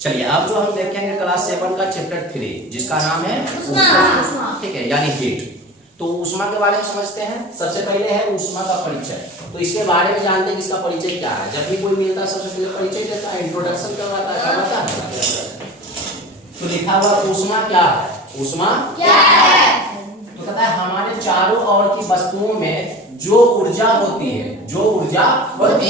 चलिए अब जो हम देखेंगे क्लास 7 का चैप्टर 3 जिसका नाम है ऊष्मा, ठीक है, यानी हीट। तो ऊष्मा के बारे में समझते हैं। सबसे पहले है ऊष्मा का परिचय। तो इसके बारे में जानते हैं कि इसका परिचय क्या है। जब भी कोई मिलता है सबसे पहले परिचय देता है, इंट्रोडक्शन करवाता है। तो लिखा हुआ ऊष्मा क्या है? ऊष्मा क्या है? तो कहता है हमारे चारों ओर की वस्तुओं में जो ऊर्जा होती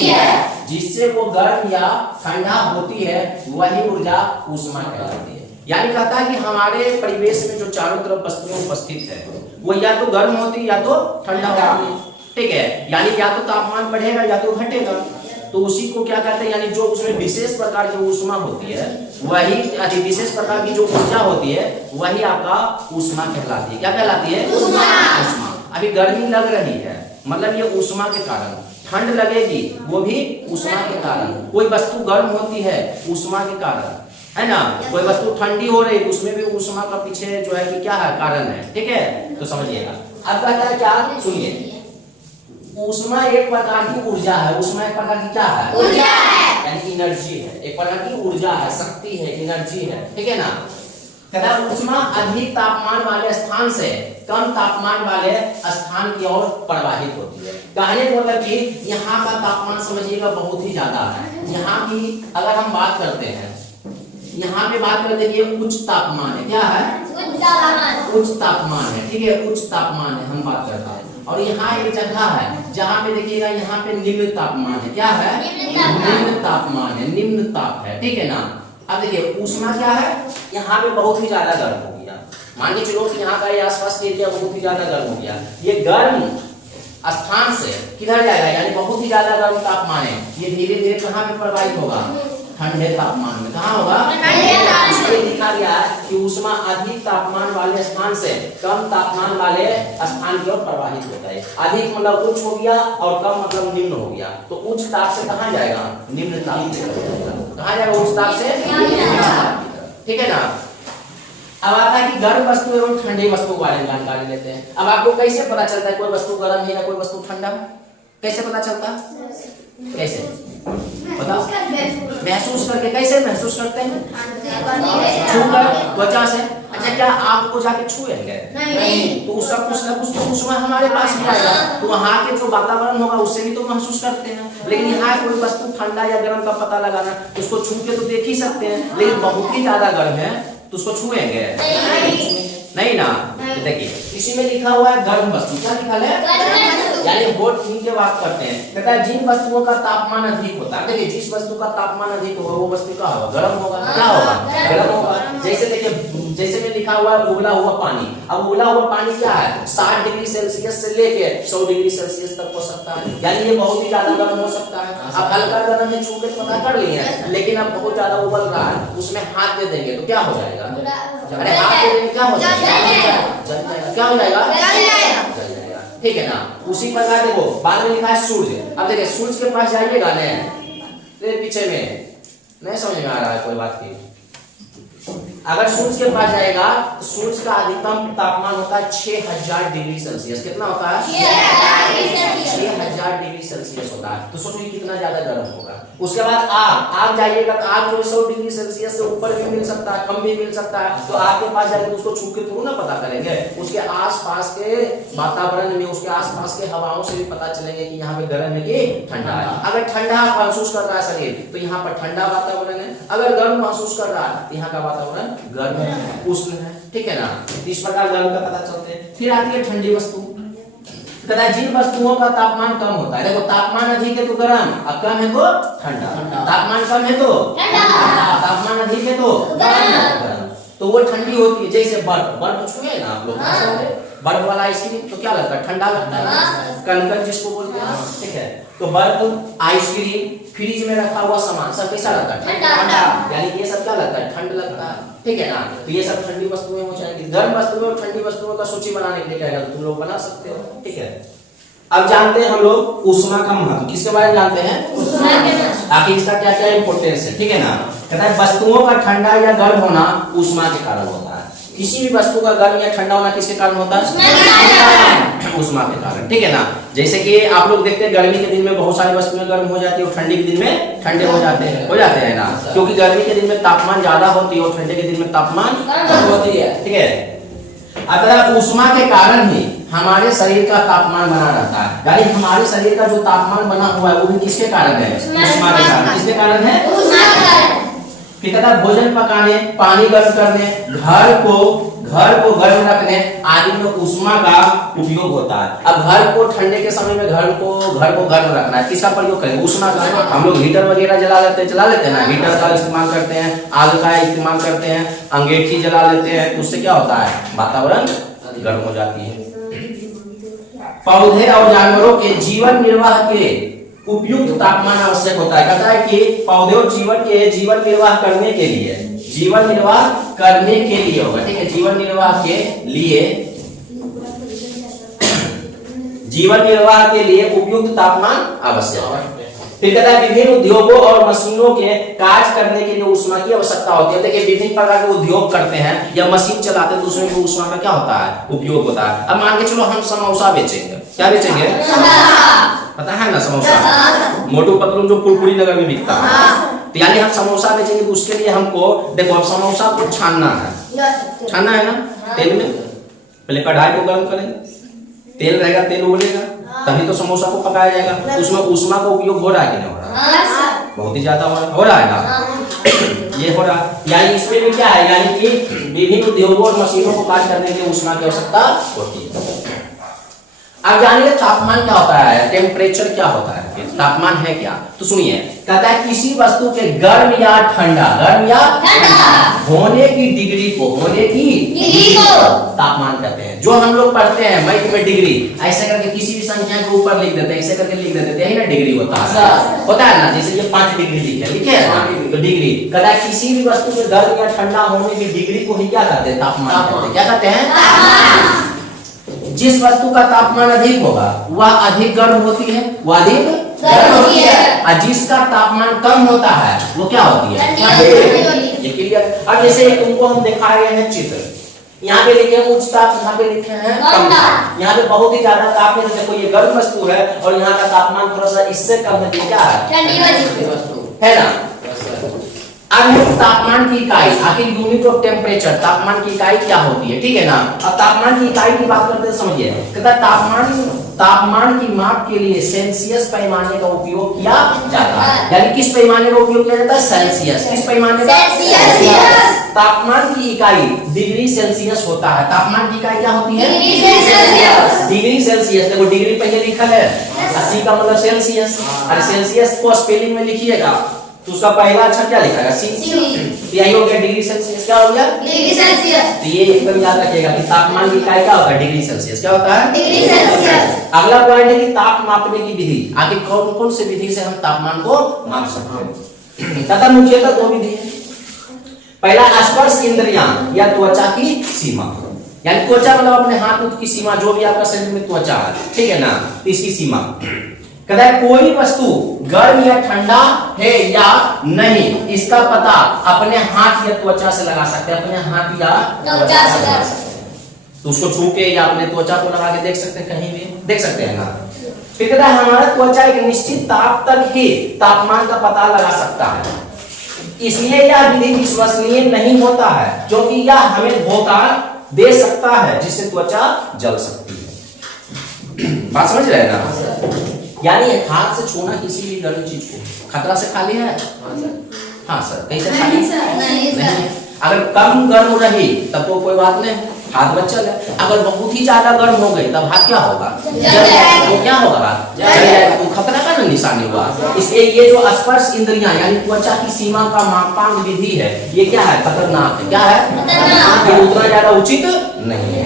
है, जिससे वो गर्म या ठंडा होती है, वही ऊर्जा ऊष्मा कहलाती है। यानी कहता है कि हमारे परिवेश में जो चारों तरफ वस्तुएं उपस्थित है वो या तो गर्म होती है या तो ठंडा होती है, ठीक है। यानी या तो तापमान बढ़ेगा या तो घटेगा। तो उसी को क्या कहते हैं, यानी जो उसमें विशेष प्रकार की ऊष्मा होती है वही, विशेष प्रकार की जो ऊर्जा होती है वही आपका ऊष्मा कहलाती है। क्या कहलाती है? ऊष्मा। अभी गर्मी लग रही है मतलब ये ऊष्मा के कारण, ठंड लगेगी वो भी ऊष्मा के कारण, कोई वस्तु गर्म होती है ऊष्मा के कारण, है ना, कोई वस्तु ठंडी हो रही है उसमें भी ऊष्मा का पीछे जो है कि क्या है, कारण है, ठीक है। तो समझिएगा। अब कहता है क्या, सुनिए, ऊष्मा एक प्रकार की ऊर्जा है। ऊष्मा एक प्रकार की क्या है? ऊर्जा है, यानी एनर्जी है। एक प्रकार की ऊर्जा है, शक्ति है, एनर्जी है, ठीक है ना। कहता है ऊष्मा अधिक तापमान वाले स्थान से कम तापमान वाले स्थान की ओर प्रवाहित होती है। कहने का मतलब कि यहाँ का तापमान समझिएगा बहुत ही ज्यादा है। यहाँ की अगर हम बात करते हैं, यहाँ पे बात करते हैं कि उच्च तापमान है। क्या है? उच्च तापमान है, ठीक है, उच्च तापमान है हम बात करते हैं। और यहाँ एक जगह है जहाँ पे देखिएगा यहाँ पे निम्न तापमान है। क्या है? निम्न तापमान है, निम्न ताप है, ठीक है ना। अब देखिए ऊष्मा क्या है, यहाँ पे बहुत ही ज्यादा गर्म हो गया। मान के चलो कि यहाँ का ये आसपास एरिया बहुत ही ज्यादा गर्म हो गया। ये गर्म स्थान से किधर जाएगा, यानी बहुत ही ज्यादा गर्म तापमान है, ये धीरे धीरे कहाँ पे प्रवाहित होगा? ठंडे तापमान में। कहाँ होगा? इसमें लिखा गया है कि ऊष्मा अधिक तापमान वाले स्थान से कम तापमान वाले स्थान की ओर प्रवाहित होता है। अधिक मतलब उच्च हो गया और कम मतलब निम्न हो गया। तो उच्च ताप से कहाँ जाएगा? निम्न ताप की तरफ जाएगा। कहाँ जाएगा? उच्च ताप से निम्न ताप की तरफ, ठीक है ना। अब आता है कि गर्म वस्तु एवं ठंडी वस्तु के बारे में जानकारी लेते हैं। अब आपको कैसे पता चलता है कोई वस्तु गर्म है या कोई वस्तु ठंडा? कैसे पता चलता? कैसे बताओ? महसूस करके। कैसे महसूस करते हैं? छूकर, त्वचा से। अच्छा, क्या आपको जाके छुएंगे? नहीं। तो उसका कुछ ना कुछ तो ऊष्मा हमारे पास भी आएगा। तो वहाँ के जो वातावरण होगा उससे भी तो महसूस करते हैं। लेकिन यहाँ कोई वस्तु ठंडा या गर्म का पता लगाना, उसको छू के तो देख ही सकते हैं, लेकिन बहुत ही ज्यादा गर्म है तो उसको छुएंगे? नहीं ना। देखिए इसी में लिखा हुआ है गर्म वस्तु। क्या लिखा है? यानी हॉट थिंग की बात करते हैं। कहता है जिन वस्तुओं का तापमान अधिक होता है, देखिए जिस वस्तु का तापमान अधिक होगा वो वस्तु का होगा? गर्म होगा। क्या होगा? गर्म होगा। जैसे देखिए, जैसे में लिखा हुआ है उबला हुआ पानी। अब उबला हुआ पानी क्या है? 60 डिग्री सेल्सियस से लेके 100 डिग्री सेल्सियस तक हो सकता है, यानी ये बहुत ही ज्यादा गर्म हो सकता है। अब हल्का गर्म है, छू के पता कर लिए, लेकिन अब बहुत ज्यादा उबल रहा है, उसमें हाथ दे देंगे तो क्या हो जाएगा? अरे हाथ दे देंगे क्या हो जाएगा? जल जाएगा। क्या हो जाएगा? जल जाएगा, ठीक है ना। उसी प्रकार देखो बाद में लिखा है सूर्य। अब देखिए सूर्य के पास जाइएगा ना, पीछे में नहीं समझ में आ रहा है कोई बात की। अगर सूर्य के पास जाएगा तो सूर्य का अधिकतम तापमान होता है 6000 डिग्री सेल्सियस। कितना होता है? 6000 डिग्री सेल्सियस होता है। तो सोचिए कितना ज्यादा गर्म होगा। उसके बाद आग जाइएगा तो आग जो 100 डिग्री सेल्सियस से ऊपर भी मिल सकता है, कम भी मिल सकता है। तो आग के पास जाएंगे तो उसको छू के थोड़ा ना पता करेंगे, उसके आसपास के वातावरण में, उसके आसपास के हवाओं से भी पता चलेंगे कि यहाँ पे गर्म है कि ठंडा है। अगर ठंडा महसूस कर रहा है शरीर तो यहाँ पर ठंडा वातावरण है, अगर गर्म महसूस कर रहा है तो यहाँ का वातावरण गर्म है, उष्ण है, ठीक है ना। इस प्रकार गर्म का पता चलते हैं। फिर आती है ठंडी वस्तु। कहता है जिन वस्तुओं का तापमान कम होता है, देखो तापमान अधिक है तो गर्म, अब कम है तो ठंडा, तापमान कम है तो ठंडा, तापमान अधिक है तो गर्म, तो वो ठंडी होती है। जैसे बर्फ छुए ना आप लोग, बर्फ वाला आइसक्रीम तो क्या लगता है? ठंडा लगता है, कनकन जिसको बोलते हैं, ठीक है। तो बर्फ, आइसक्रीम, फ्रिज में रखा हुआ सामान सब कैसा लगता है? ठंडा। यानी ये सब क्या लगता है? ठंड लगता है, ठीक है ना। तो ये सब ठंडी वस्तुएं हो जाएंगी। गर्म वस्तुएं और ठंडी वस्तुओं का सूची बनाने के लिए कहेगा तो तुम लोग बना सकते हो, ठीक है। अब जानते हैं हम लोग ऊष्मा का महत्व। किसके बारे में जानते हैं? ऊष्मा के महत्व। आखिर इसका क्या क्या इंपोर्टेंस है, ठीक है ना। कहता है वस्तुओं का ठंडा या गर्म होना ऊष्मा के कारण होता है। किसी भी वस्तु का गर्म या ठंडा होना किसके कारण होता है? ऊष्मा के कारण, ठीक है ना। जैसे कि आप लोग देखते हैं गर्मी के दिन में बहुत सारी वस्तुएं गर्म हो जाती है और ठंडी के दिन में ठंडे हो जाते हैं ना, क्योंकि गर्मी के दिन में तापमान ज्यादा होती है और ठंडे के दिन में तापमान कम होती है, ठीक है। अगर ऊष्मा के कारण ही हमारे शरीर का तापमान बना रहता है, यानी हमारे शरीर का जो तापमान बना हुआ है वो भी किसके कारण है? ऊष्मा के कारण। किसके कारण है? ऊष्मा के कारण। फिर कहता है भोजन पकाने, पानी गर्म करने, घर को गर्म रखने आदि में ऊष्मा का उपयोग होता है। अब घर को ठंडे के समय में घर को गर्म रखना है, किसका प्रयोग करें? ऊष्मा का। हम लोग हीटर वगैरह चला लेते हैं ना, हीटर का इस्तेमाल करते हैं, आग का इस्तेमाल करते हैं, अंगीठी जला लेते हैं, तो उससे क्या होता है? वातावरण गर्म हो जाती है। पौधे और जानवरों के जीवन निर्वाह के उपयुक्त तापमान आवश्यक होता है। कहता है कि पौधे और जीवन निर्वाह करने के लिए होगा, ठीक है। जीवन निर्वाह के लिए उपयुक्त तापमान आवश्यक है। फिर कहता है विभिन्न उद्योगों और मशीनों के कार्य करने के लिए ऊष्मा की आवश्यकता होती है। देखिए विभिन्न प्रकार के उद्योग करते हैं या मशीन चलाते हैं तो उसमें ऊष्मा का क्या होता है? उपयोग होता है। अब मान के चलो हम समोसा बेचेंगे, क्या बेचेंगे? पता है ना समोसा, मोटू पतलू जो कुरकुरी नगर में बिकता है, तो यानी हम समोसा बेचेंगे तो उसके लिए हमको देखो अब समोसा को छानना है ना, तेल में पहले कढ़ाई को गर्म करेंगे, तेल रहेगा, तेल उबलेगा तभी तो समोसा को पकाया जाएगा। उसमें ऊष्मा का उपयोग हो रहा है कि नहीं हो रहा? बहुत ही ज्यादा हो रहा है ना, ये हो रहा है। यानी इसमें भी क्या है, यानी कि विभिन्न उद्योगों और मशीनों को कार्य करने के लिए ऊष्मा की आवश्यकता होती है। अब जानिए तापमान क्या होता है, टेम्परेचर क्या होता है, तापमान है क्या? तो सुनिए, कहता है किसी वस्तु के गर्म या ठंडा होने की डिग्री को तापमान कहते हैं। जो हम लोग पढ़ते हैं मैथ में डिग्री, ऐसे करके किसी भी संख्या के ऊपर लिख देते हैं, ऐसे करके लिख देते हैं, यही ना डिग्री होता है ना। जैसे ये 5 डिग्री लिखे है ना, तो डिग्री कहता है किसी भी वस्तु के गर्म या ठंडा होने की डिग्री को ही क्या कहते हैं? तापमान कहते हैं। क्या कहते हैं? जिस वस्तु का तापमान अधिक होगा वह अधिक गर्म होती है, और जिसका तापमान कम होता है वो क्या होती है? ये क्लियर। अब जैसे तुमको हम दिखा रहे हैं चित्र, यहाँ पे लिखे हैं उच्च ताप, यहाँ पे लिखे हैं कम ताप। यहाँ पे बहुत ही ज्यादा ताप है, देखो ये गर्म वस्तु है और यहाँ का तापमान थोड़ा सा इससे कम है, क्या है ना। अब तापमान की इकाई, आखिर यूनिट ऑफ टेम्परेचर, तापमान की इकाई क्या होती है, ठीक है ना। अब तापमान की इकाई की बात करते हैं, समझिए। कहता तापमान की माप के लिए सेल्सियस पैमाने का उपयोग किया जाता है। यानी किस पैमाने का उपयोग किया जाता है? सेल्सियस। किस पैमाने का? सेल्सियस। तापमान की इकाई डिग्री सेल्सियस होता है। तापमान की इकाई क्या होती है? Degree Celsius. देखो डिग्री पहले लिखा है, 80 का मतलब सेल्सियस। और सेल्सियस को स्पेलिंग में लिखिएगा तो उसका पहला अक्षर क्या लिखा सी। यही हो गया डिग्री सेल्सियस। क्या हो गया? Degree Celsius. तो ये एकदम याद रखिएगा कि तापमान की इकाई क्या होता है? Degree Celsius. क्या होता है? Degree Celsius. अगला पॉइंट है कि ताप मापने की विधि। आखिर कौन कौन से विधि से हम तापमान को माप सकते हैं? तथा मुख्यतः 2 विधि है। पहला स्पर्श इंद्रियां या त्वचा की सीमा, यानी त्वचा मतलब अपने हाथ की सीमा, जो भी आपका शरीर में त्वचा है, ठीक है ना, इसकी सीमा। कहता है कोई वस्तु गर्म या ठंडा है या नहीं, इसका पता अपने हाथ या त्वचा से लगा सकते हैं। अपने हाथ या त्वचा से लगा सकते हैं, तो उसको छू के या अपने त्वचा को लगा के देख सकते हैं, कहीं भी देख सकते हैं ना। फिर कहता है हमारा त्वचा एक निश्चित ताप तक ही तापमान का पता लगा सकता है, इसलिए यह विधि विश्वसनीय नहीं होता है, क्योंकि यह हमें धोखा दे सकता है जिससे त्वचा जल सकती है। बात समझ रहे हैं ना? यानी हाथ से छूना किसी भी गर्म चीज को खतरा से खाली है? हाँ सर। कैसे खाली? नहीं। अगर कम गर्म रही तब तो कोई बात नहीं, हाथ बचल है। अगर बहुत ही ज्यादा गर्म हो गई तब हाथ क्या होगा? तो क्या होगा? जल जाएगा। तो खतरा का ना निशानी हुआ। इसलिए ये जो स्पर्श इंद्रियां यानी त्वचा की सीमा का मापांक विधि है, ये क्या है? खतरनाक है। क्या है? ये उतना ज्यादा उचित नहीं है।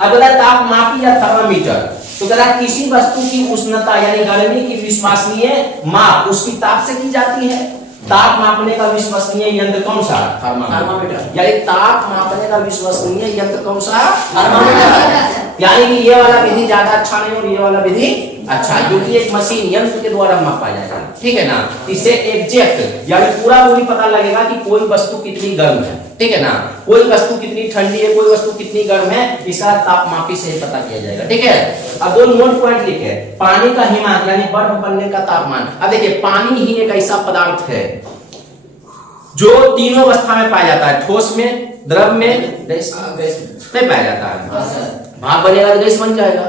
अगला ताप मापी या थर्मामीटर। तो कहता है किसी वस्तु की उष्णता यानी गर्मी की विश्वसनीय माप उसकी ताप से की जाती है। ताप मापने का विश्वसनीय यंत्र कौन सा? थर्मामीटर। यानी ताप मापने का विश्वसनीय यंत्र कौन सा? थर्मामीटर। यानी कि ये वाला विधि ज्यादा अच्छा नहीं और ये वाला विधि अच्छा, क्योंकि एक मशीन यंत्र के द्वारा मापा जाएगा, ठीक है ना। इससे एग्जैक्ट यानी पूरा पूरी पता लगेगा कि कोई वस्तु कितनी गर्म है, ठीक है ना, कोई वस्तु कितनी ठंडी है, कोई वस्तु कितनी गर्म है, इसका तापमापी से पता किया जाएगा, ठीक है। अब दो नोट पॉइंट लिखे, पानी का हिमांक यानी बर्फ बनने का तापमान। अब देखिए पानी ही एक ऐसा पदार्थ है जो तीनों अवस्था में पाया जाता है, ठोस में, द्रव में, गैस में पाया जाता है। भाप बनेगा तो गैस बन जाएगा,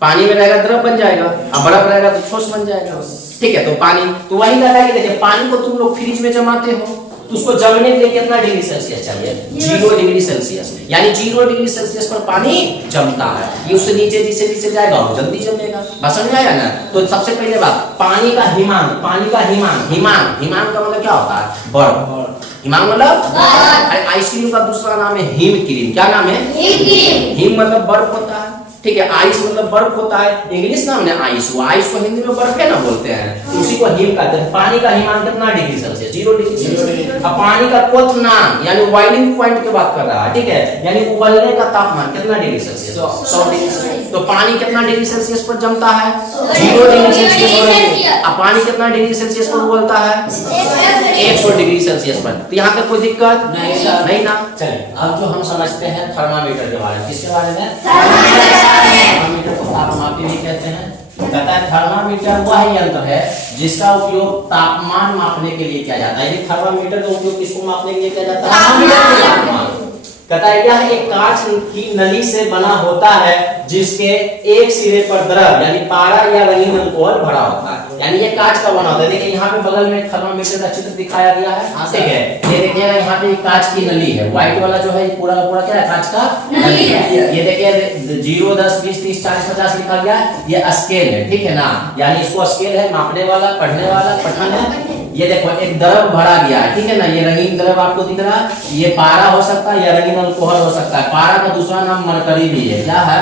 पानी में रहेगा द्रव बन जाएगा, अब बर्फ रहेगा तो ठोस बन जाएगा, ठीक है। तो पानी तो वही कहता है कि देखिए पानी को तुम लोग फ्रिज में जमाते हो तो उसको जमने के लिए कितना डिग्री सेल्सियस चाहिए? 0 डिग्री सेल्सियस, यानी 0 डिग्री सेल्सियस पर पानी जमता है। ये उससे नीचे नीचे जाएगा और जल्दी जमेगा, बात समझ में आया ना। तो सबसे पहले बात, पानी का हिमांक, पानी का हिमांक, हिमांक का मतलब क्या होता है? बर्फ। हिमांक मतलब आइसक्रीम का दूसरा नाम है हिमक्रीम। क्या नाम है? हिम मतलब बर्फ होता है, ठीक है। आइस मतलब बर्फ होता है, इंग्लिश नाम है आइस, वो आइस को हिंदी में बर्फ है ना बोलते हैं, तो उसी को हिम कहते हैं। पानी का हिमांक कितना डिग्री सेल्सियस? 0 degree Celsius. अब पानी का क्वथनांक यानी बॉइलिंग पॉइंट की बात कर रहा है, ठीक है, यानी उबलने का तापमान कितना डिग्री सेल्सियस? 100 degree Celsius. तो पानी कितना डिग्री सेल्सियस पर जमता है? 0 डिग्री सेल्सियस। अब पानी कितना डिग्री सेल्सियस पर उबलता है? 100 डिग्री सेल्सियस पर। तो यहाँ पे कोई दिक्कत नहीं ना। चलिए अब जो हम समझते हैं थर्मामीटर के बारे में, किसके बारे में? थर्मामीटर को तापमापी भी कहते हैं। कहता है थर्मामीटर वह यंत्र है जिसका उपयोग तापमान मापने के लिए किया जाता है। थर्मामीटर का उपयोग किसको मापने के लिए किया जाता है? कहता है यह एक कांच की नली से बना होता है जिसके एक सिरे पर द्रव यानी पारा या रंगीन अल्कोहल भरा होता है, यानी ये कांच का बना होता है। देखिए यहाँ पे बगल में एक थर्मामीटर का चित्र दिखाया गया है, ठीक है। ये देखिएगा यहाँ पे कांच की नली है, व्हाइट वाला जो है पूरा का पूरा क्या है? कांच का नली है। ये देखिए 0, 10, 20, 30, 40, 50 लिखा गया, ये स्केल है, ठीक है ना, यानी इसको स्केल है, मापने वाला, पढ़ने वाला, पठन है। ये देखो एक द्रव भरा गया है, ठीक है ना, ये रंगीन द्रव आपको दिख रहा है, ये पारा हो सकता है या रंगीन अल्कोहल हो सकता है। पारा का दूसरा नाम मरकरी भी है। क्या है?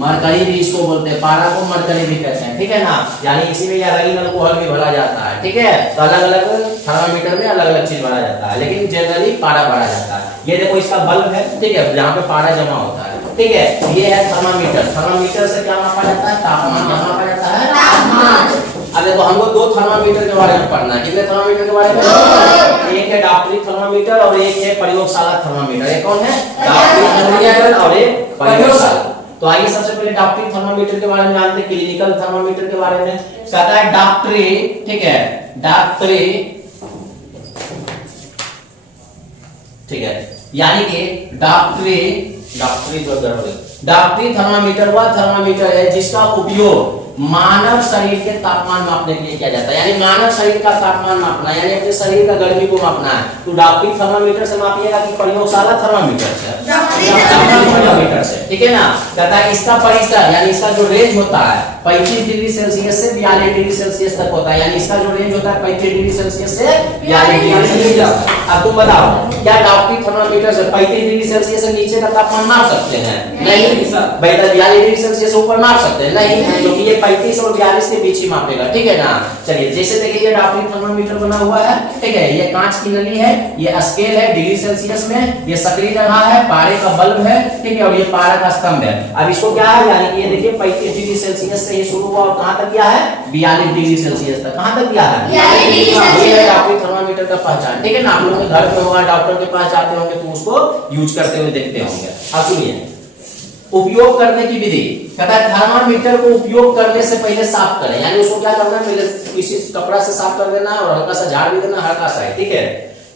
मरकरी भी इसको बोलते हैं, पारा को मरकरी भी कहते हैं, ठीक है ना, यानी इसी में या रंगीन अल्कोहल भी भरा जाता है, ठीक है। तो अलग अलग थर्मामीटर में अलग अलग चीज भरा जाता है, लेकिन जनरली पारा भरा जाता है। ये देखो इसका बल्ब है, ठीक है, जहाँ पे पारा जमा होता है, ठीक है। ये है थर्मामीटर। थर्मामीटर से क्या मापा जाता है? तापमान मापा जाता है, तापमान। अब देखो हमको दो थर्मामीटर के बारे में पढ़ना है। कितने थर्मामीटर के बारे में? एक है डाप्ट्री थर्मामीटर और एक है प्रयोगशाला थर्मामीटर। एक कौन है? डाप्ट्री थर्मामीटर और एक प्रयोगशाला। तो आइए सबसे पहले डाप्ट्री थर्मामीटर के बारे में जानते हैं, क्लिनिकल थर्मामीटर के बारे में। कहता है डाप्ट्री, ठीक है, डाप्ट्री, ठीक है, यानी कि डाप्ट्री थर्मामीटर वह थर्मामीटर है जिसका उपयोग मानव शरीर के तापमान मापने के लिए किया जाता है, यानी मानव शरीर का तापमान मापना, यानी अपने शरीर का गर्मी को मापना है। तो डाप्ट्री थर्मामीटर से मापिएगा कि प्रयोगशाला थर्मामीटर से? थर्मामीटर से, ठीक है ना। कहता है इसका परिसर यानी इसका जो रेंज होता है 35 डिग्री सेल्सियस से 42 डिग्री सेल्सियस तक होता है, यानी इसका जो रेंज होता है 35 डिग्री सेल्सियस से 42 डिग्री सेल्सियस। अब तुम बताओ क्या डाप्ट्री थर्मामीटर से 35 डिग्री सेल्सियस से नीचे का तापमान माप सकते हैं? नहीं सर। 42 डिग्री सेल्सियस ऊपर माप सकते हैं? नहीं, क्योंकि ये 35 और 42 के बीच ही मापेगा, ठीक है ना। चलिए जैसे देखिए ये डाप्ट्री थर्मामीटर बना हुआ है, ठीक है, ये कांच की नली है, ये स्केल है डिग्री सेल्सियस में, ये सक्रिय जगह है, पारे का बल्ब है, ठीक है, और ये पारा का स्तंभ है। अब इसको क्या है, यानी कि ये देखिए 35 डिग्री सेल्सियस से ये शुरू हुआ और कहां तक गया है? 42 डिग्री सेल्सियस तक। कहां तक गया है? 42 डिग्री सेल्सियस। ये है डाप्ट्री थर्मामीटर का पहचान, ठीक है ना। आप लोगों के घर पे होगा, डॉक्टर के पास जाते होंगे तो उसको यूज करते हुए देखते होंगे। अब सुनिए उपयोग करने की विधि। कहता है थर्मामीटर को उपयोग करने से पहले साफ करें, यानी उसको क्या करना है? पहले किसी कपड़ा से साफ कर देना है और हल्का सा झाड़ भी देना, हल्का सा, ठीक है।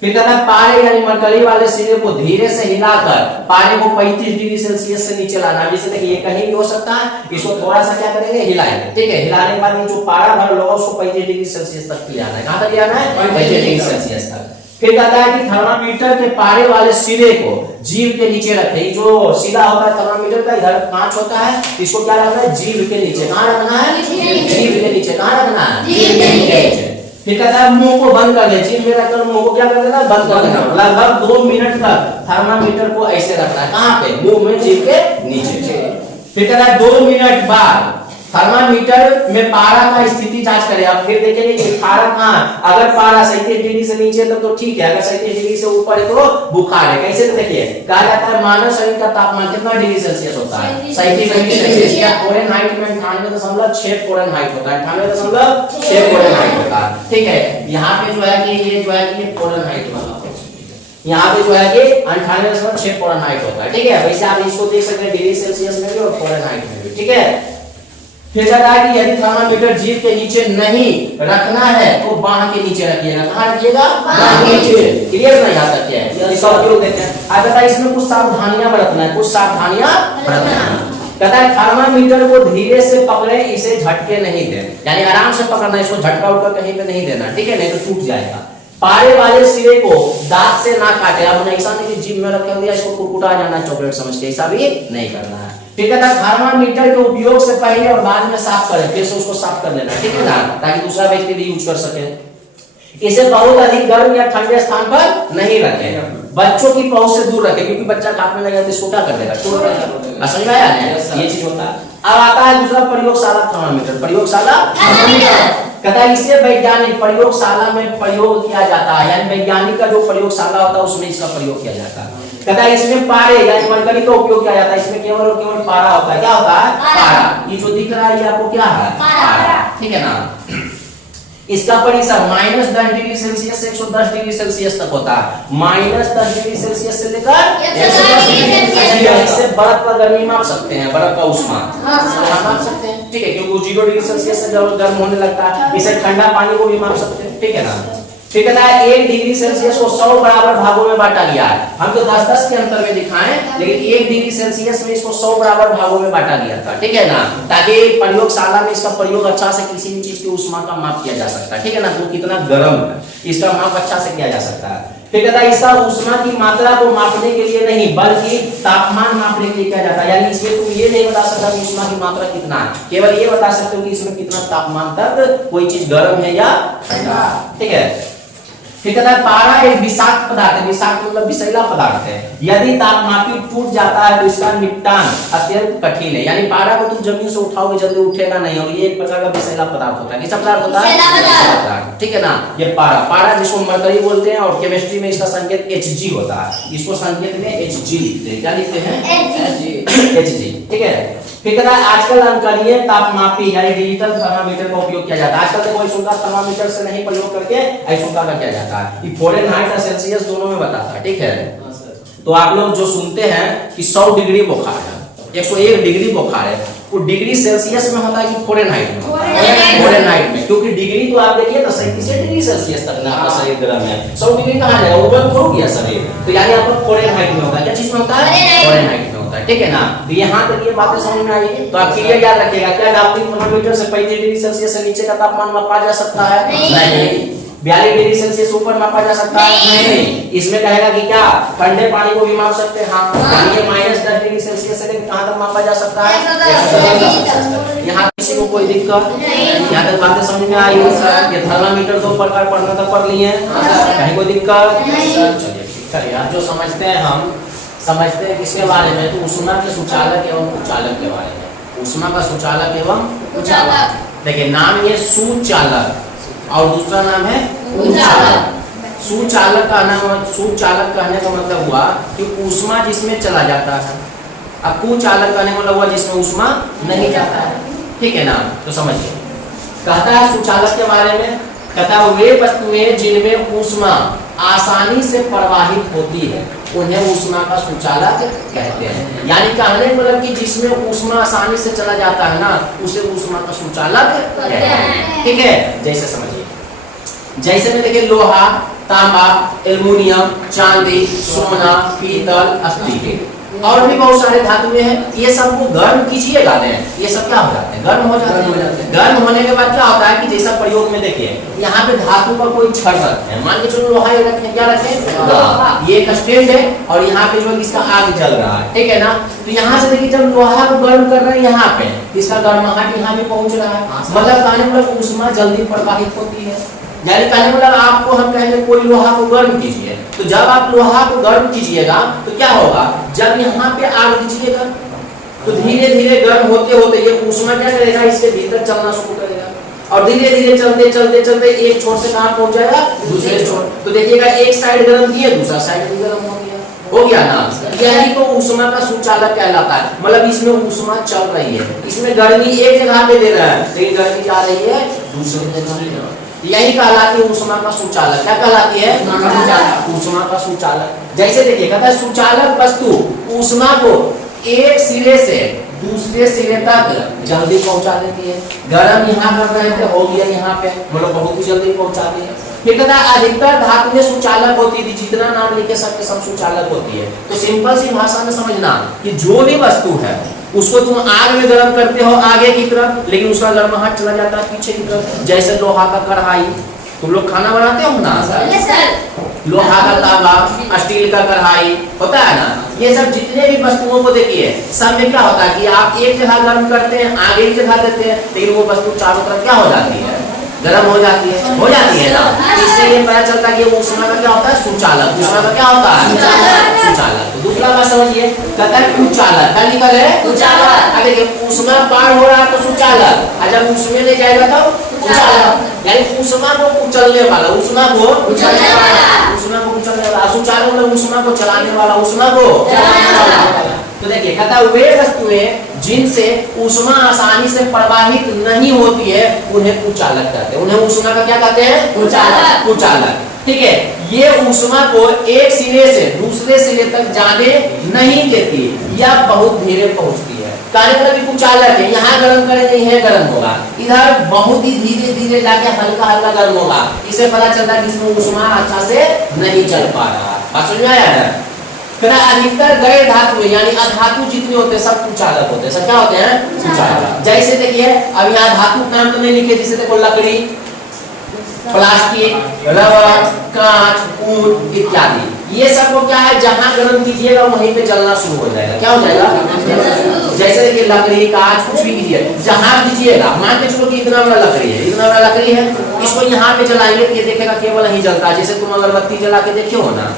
फिर कहता है पारे यानी मरकरी वाले सिरे को धीरे से हिलाकर पारे को 35 डिग्री सेल्सियस से नीचे लाना। जैसे देखिए ये कहीं भी हो सकता है, इसको थोड़ा सा क्या करेंगे? हिलाएंगे, ठीक है। हिलाने के बाद जो पारा भर होगा उसको 35 डिग्री सेल्सियस तक ले आना है। कहां तक ले आना है? 35 डिग्री सेल्सियस तक। फिर कहता है कि थर्मामीटर के पारे वाले सिरे को जीभ के नीचे रखें। जो सीधा होता है थर्मामीटर का, इधर कांच होता है, इसको क्या रखना है? जीभ के नीचे। कहां रखना है? जीभ के नीचे। कहां रखना है? जीभ के नीचे। फिर कहता है मुंह को बंद कर दे, जीभ में रखकर मुंह को क्या कर देना? बंद कर देना। लगभग 2 मिनट तक थर्मामीटर को ऐसे रखना है। कहां पे? मुंह में, जीभ के नीचे। फिर कहता है 2 मिनट बाद थर्मामीटर में पारा का स्थिति जांच करें। अब फिर देखेंगे कि पारा कहाँ, अगर पारा 37 डिग्री से नीचे है तो ठीक है, अगर 37 डिग्री से ऊपर है तो बुखार है। कैसे तो देखिए, कहा जाता है मानव शरीर का तापमान कितना डिग्री सेल्सियस होता है, 37 डिग्री सेल्सियस। या फ़ारेनहाइट में 98.6 फ़ारेनहाइट होता है, 98.6 फ़ारेनहाइट होता है। ठीक है, यहाँ पे जो है कि ये फ़ारेनहाइट वाला, यहाँ पे जो है कि 98.6 फ़ारेनहाइट होता है। ठीक है, वैसे आप इसको देख सकते हैं डिग्री सेल्सियस में भी और फ़ारेनहाइट में भी। ठीक है, फिर कहता है कि यदि थर्मामीटर जीभ के नीचे नहीं रखना है तो बाह के नीचे रखिएगा। कहाँ रखिएगा, बाह के नीचे। क्लियर ना, यहाँ तक है। इसका उपयोग देखते हैं। अब कहता है इसमें कुछ सावधानियां बरतना है, कुछ सावधानियां बरतना है। कहता है थर्मामीटर को धीरे से पकड़े, इसे झटके नहीं दें, यानी आराम से पकड़ना, इसको झटका उठका कहीं पे नहीं देना। ठीक है, नहीं तो टूट जाएगा। पारे वाले सिरे को दांत से ना काटे। अब ऐसा नहीं कि जीभ में रख दिया इसको कुकुटा जाना चॉकलेट समझ के, ऐसा भी नहीं करना है। ठीक है ना, थर्मामीटर के उपयोग से पहले और बाद में साफ करें, फिर से उसको साफ कर लेना। ठीक है ना, ताकि दूसरा व्यक्ति भी यूज कर सके। इसे बहुत अधिक गर्म या ठंडे स्थान पर नहीं रखें, बच्चों की पहुंच से दूर रखें, क्योंकि बच्चा काटने लगेगा तो इसको क्या कर देगा, तोड़ देगा। समझ में आया ना, ये चीज होता है। अब आता है दूसरा प्रयोगशाला थर्मामीटर। प्रयोगशाला कहता है इसे वैज्ञानिक प्रयोगशाला में प्रयोग किया जाता है, यानी वैज्ञानिक का जो प्रयोगशाला होता है उसमें इसका प्रयोग किया जाता है। कहता है इसमें पारे यानी मरकरी का उपयोग किया जाता है। इसमें केवल और केवल पारा होता है। क्या होता है, पारा। ये जो दिख रहा है ये आपको क्या है, पारा। ठीक है ना, इसका परिसर -10 डिग्री सेल्सियस से 110 डिग्री सेल्सियस तक होता है। -10 डिग्री सेल्सियस से लेकर 110 डिग्री सेल्सियस से बर्फ का गर्मी माप सकते हैं, बर्फ का उष्मा माप सकते हैं। ठीक है, क्योंकि वो 0 डिग्री सेल्सियस से जब गर्म होने लगता है। इसे ठंडा पानी को भी माप सकते हैं। ठीक है ना, ठीक है, 1 डिग्री सेल्सियस को 100 बराबर भागों में बांटा गया है। हम तो 10-10 के अंतर में दिखाएं, लेकिन 1 डिग्री सेल्सियस में इसको 100 बराबर भागों में बांटा गया था। ठीक है ना, ताकि प्रयोगशाला में इसका प्रयोग अच्छा से किसी भी चीज की उष्मा का माप किया जा सकता है। ठीक है ना, वो कितना गर्म है इसका माप अच्छा से किया जा सकता है। ठीक है, इसका उष्मा की मात्रा को मापने के लिए नहीं बल्कि तापमान मापने के लिए किया जाता है। यानी इसमें तुम ये नहीं बता सकता कि उष्मा की मात्रा कितना है, केवल ये बता सकते हो कि इसमें कितना तापमान तक कोई चीज गर्म है या ठंडा। ठीक है, ठीक है, पारा एक विषाक्त पदार्थ है। विषाक्त मतलब विषैला पदार्थ है। यदि तापमापी टूट जाता है तो इसका निपटान अत्यंत कठिन है। यानी पारा को तुम जमीन से उठाओगे जल्दी उठेगा नहीं, और ये एक प्रकार का विषैला पदार्थ होता है। कैसा पदार्थ होता है, ठीक है ना। ये पारा जिसको मरकरी बोलते हैं, और केमिस्ट्री में इसका संकेत Hg होता है। इसको संकेत में Hg लिखते हैं। क्या लिखते हैं, Hg। ठीक है, ठीक है, आजकल अंतर्गीय तापमापी यानी डिजिटल थर्मामीटर का उपयोग किया जाता है। आजकल देखो ऐसा थर्मामीटर से नहीं प्रयोग करके ऐसा का किया जाता है। ये फ़ारेनहाइट और सेल्सियस दोनों में बताता है। ठीक है, तो आप लोग जो सुनते हैं कि 100 डिग्री बुखार है, 101 डिग्री बुखार है, वो डिग्री सेल्सियस में होता है कि फ़ारेनहाइट में? फ़ारेनहाइट में, क्योंकि डिग्री तो आप देखिए तो 37 डिग्री सेल्सियस तक ना आपका शरीर गर्म है। 100 डिग्री कहाँ जाएगा, वो गर्म हो गया शरीर। तो यानी आपका फ़ारेनहाइट में होता है। क्या चीज में होता है, फ़ारेनहाइट में होता है। ठीक है ना, तो यहाँ तक ये बातें समझ में आई। तो आप क्लियर याद रखिएगा, क्या डाल्टन थर्मामीटर से 35 डिग्री सेल्सियस से नीचे का तापमान मापा जा सकता है? नहीं। 42 डिग्री सेल्सियस ऊपर मापा जा सकता है? नहीं। इसमें कहेगा कि क्या ठंडे पानी को भी माप सकते हैं? हाँ। यानी -10 डिग्री सेल्सियस से लेकर कहां तक मापा जा सकता है? यहाँ किसी को कोई दिक्कत नहीं? यहाँ तक बातें समझ में आई? ये थर्मामीटर 2 प्रकार पढ़ना तक पढ़ लिए हैं, कहीं कोई दिक्कत? चलिए चलिए, आप जो समझते हैं हम समझते हैं किसके बारे में, तो ऊष्मा के सुचालक एवं कुचालक के बारे में। ऊष्मा का सुचालक एवं कुचालक, देखिए नाम ये सुचालक और दूसरा नाम है कुचालक। सुचालक का नाम, सुचालक कहने का मतलब हुआ कि ऊष्मा जिसमें चला जाता है, अब कुचालक कहने का मतलब हुआ जिसमें ऊष्मा नहीं जाता है। ठीक है ना, तो समझिए, कहता है सुचालक के बारे में, कहता है वे वस्तुएं जिनमें ऊष्मा आसानी से प्रवाहित होती है उन्हें ऊष्मा का सुचालक कहते हैं। यानी कहने मतलब कि जिसमें ऊष्मा आसानी से चला जाता है ना, उसे ऊष्मा का सुचालक कहते हैं। ठीक है, जैसे समझिए, जैसे में देखिए लोहा, तांबा, एल्युमिनियम, चांदी, सोना, पीतल, स्टील और भी बहुत सारे धातुएं हैं। ये सब को गर्म कीजिएगा ना, ये सब क्या हो जाते हैं, गर्म हो जाते हैं। गर्म होने के बाद क्या होता है कि जैसा प्रयोग में देखिए, यहाँ पे धातु का कोई छड़ रखते हैं, मान के चलो लोहा ये रखें, क्या रखें, ये एक स्टैंड है और यहाँ पे जो है इसका आग जल रहा है। ठीक है ना, तो यहाँ से देखिए जब लोहा को गर्म कर रहे हैं यहाँ पे, इसका गर्माहट यहाँ पे पहुंच रहा है, मतलब कहने मतलब ऊष्मा जल्दी प्रवाहित होती है। यानी कहने मतलब आपको हम कहेंगे कोई लोहा को गर्म कीजिए, तो जब आप लोहा को गर्म कीजिएगा तो क्या होगा, जब यहाँ पे आग दीजिएगा तो धीरे धीरे गर्म होते होते ये ऊष्मा क्या करेगा, इसके भीतर चलना शुरू करेगा और धीरे धीरे चलते चलते चलते एक छोर से कहां पहुंच जाएगा, दूसरे छोर। तो देखिएगा एक साइड गर्म की है, दूसरा साइड भी गर्म हो गया ना। यही तो ऊष्मा का सुचालक कहलाता है। मतलब इसमें ऊष्मा चल रही है, इसमें गर्मी एक जगह पे दे रहा है लेकिन गर्मी जा रही है दूसरी जगह। यही कहलाती है ऊष्मा का सुचालक। क्या कहलाती है, ऊष्मा का सुचालक। जैसे देखिए कहता है सुचालक वस्तु ऊष्मा को एक सिरे से दूसरे सिरे तक जल्दी पहुंचा देती है। गर्म यहाँ कर रहे थे, हो गया यहाँ पे, मतलब बहुत ही जल्दी पहुंचा दी है। फिर कहता है अधिकतर धातु में सुचालक होती थी, जितना नाम लिखे सबके सब सुचालक होती है। तो सिंपल सी भाषा में समझना कि जो भी वस्तु है उसको तुम आग में गर्म करते हो आगे की तरफ, लेकिन उसका गर्माहट चला जाता है पीछे की तरफ। जैसे लोहा का कढ़ाई, तुम लोग खाना बनाते हो ना, लोहा का तावा, स्टील का कढ़ाई होता है ना, ये सब जितने भी वस्तुओं को देखिए सब में क्या होता है कि आप एक जगह गर्म करते हैं, आगे एक जगह देते हैं, लेकिन वो वस्तु चारों तरफ क्या हो जाती है, गर्म हो जाती है ना। इससे ये पता चलता है कि ऊष्मा का क्या होता है, सुचालक। ऊष्मा का क्या होता है, सुचालक। तो दूसरा बात समझिए, कहता है कुचालक। क्या निकल है, कुचालक। देखिए ऊष्मा पार हो रहा है तो सुचालक, और जब ऊष्मा ले जाएगा तो कुचालक, यानी ऊष्मा को कुचलने वाला, ऊष्मा को कुचलने वाला। सुचालक मतलब ऊष्मा को चलाने वाला, ऊष्मा को चलाने वाला। तो देखिए कहता है वे वस्तुएं जिनसे ऊष्मा आसानी से प्रवाहित नहीं होती है उन्हें कुचालक कहते हैं। उन्हें ऊष्मा का क्या कहते हैं, कुचालक। ठीक है, ये ऊष्मा को एक सिरे से दूसरे सिरे तक जाने नहीं देती या बहुत धीरे पहुंचती है। मतलब कुचालक है, यहाँ गर्म करेंगे यह गर्म होगा, इधर बहुत ही धीरे धीरे जाके हल्का हल्का गर्म होगा। इसे पता चलता है कि इसमें ऊष्मा अच्छा से नहीं चल पा रहा। बात समझ में आया है। अधिकतर गैर धातु यानी अधातु जितने होते हैं सब कुचालक होते हैं। सब क्या होते हैं, कुचालक। जैसे देखिए अब यहाँ धातु नाम तो नहीं लिखे, जैसे देखो लकड़ी, प्लास्टिक, रबर, कांच, ऊन इत्यादि। ये सब को क्या है, जहां गर्म कीजिएगा वहीं पे जलना शुरू हो जाएगा। क्या हो जाएगा, जैसे देखिए लकड़ी, कांच, कुछ भी कीजिए, जहां कीजिएगा, मान के चलो कि इतना बड़ा लकड़ी है, इतना बड़ा लकड़ी है, इसको यहाँ पे जलाएंगे तो ये देखेगा केवल नहीं जलता। जैसे तुम अगरबत्ती जला के देखे हो ना,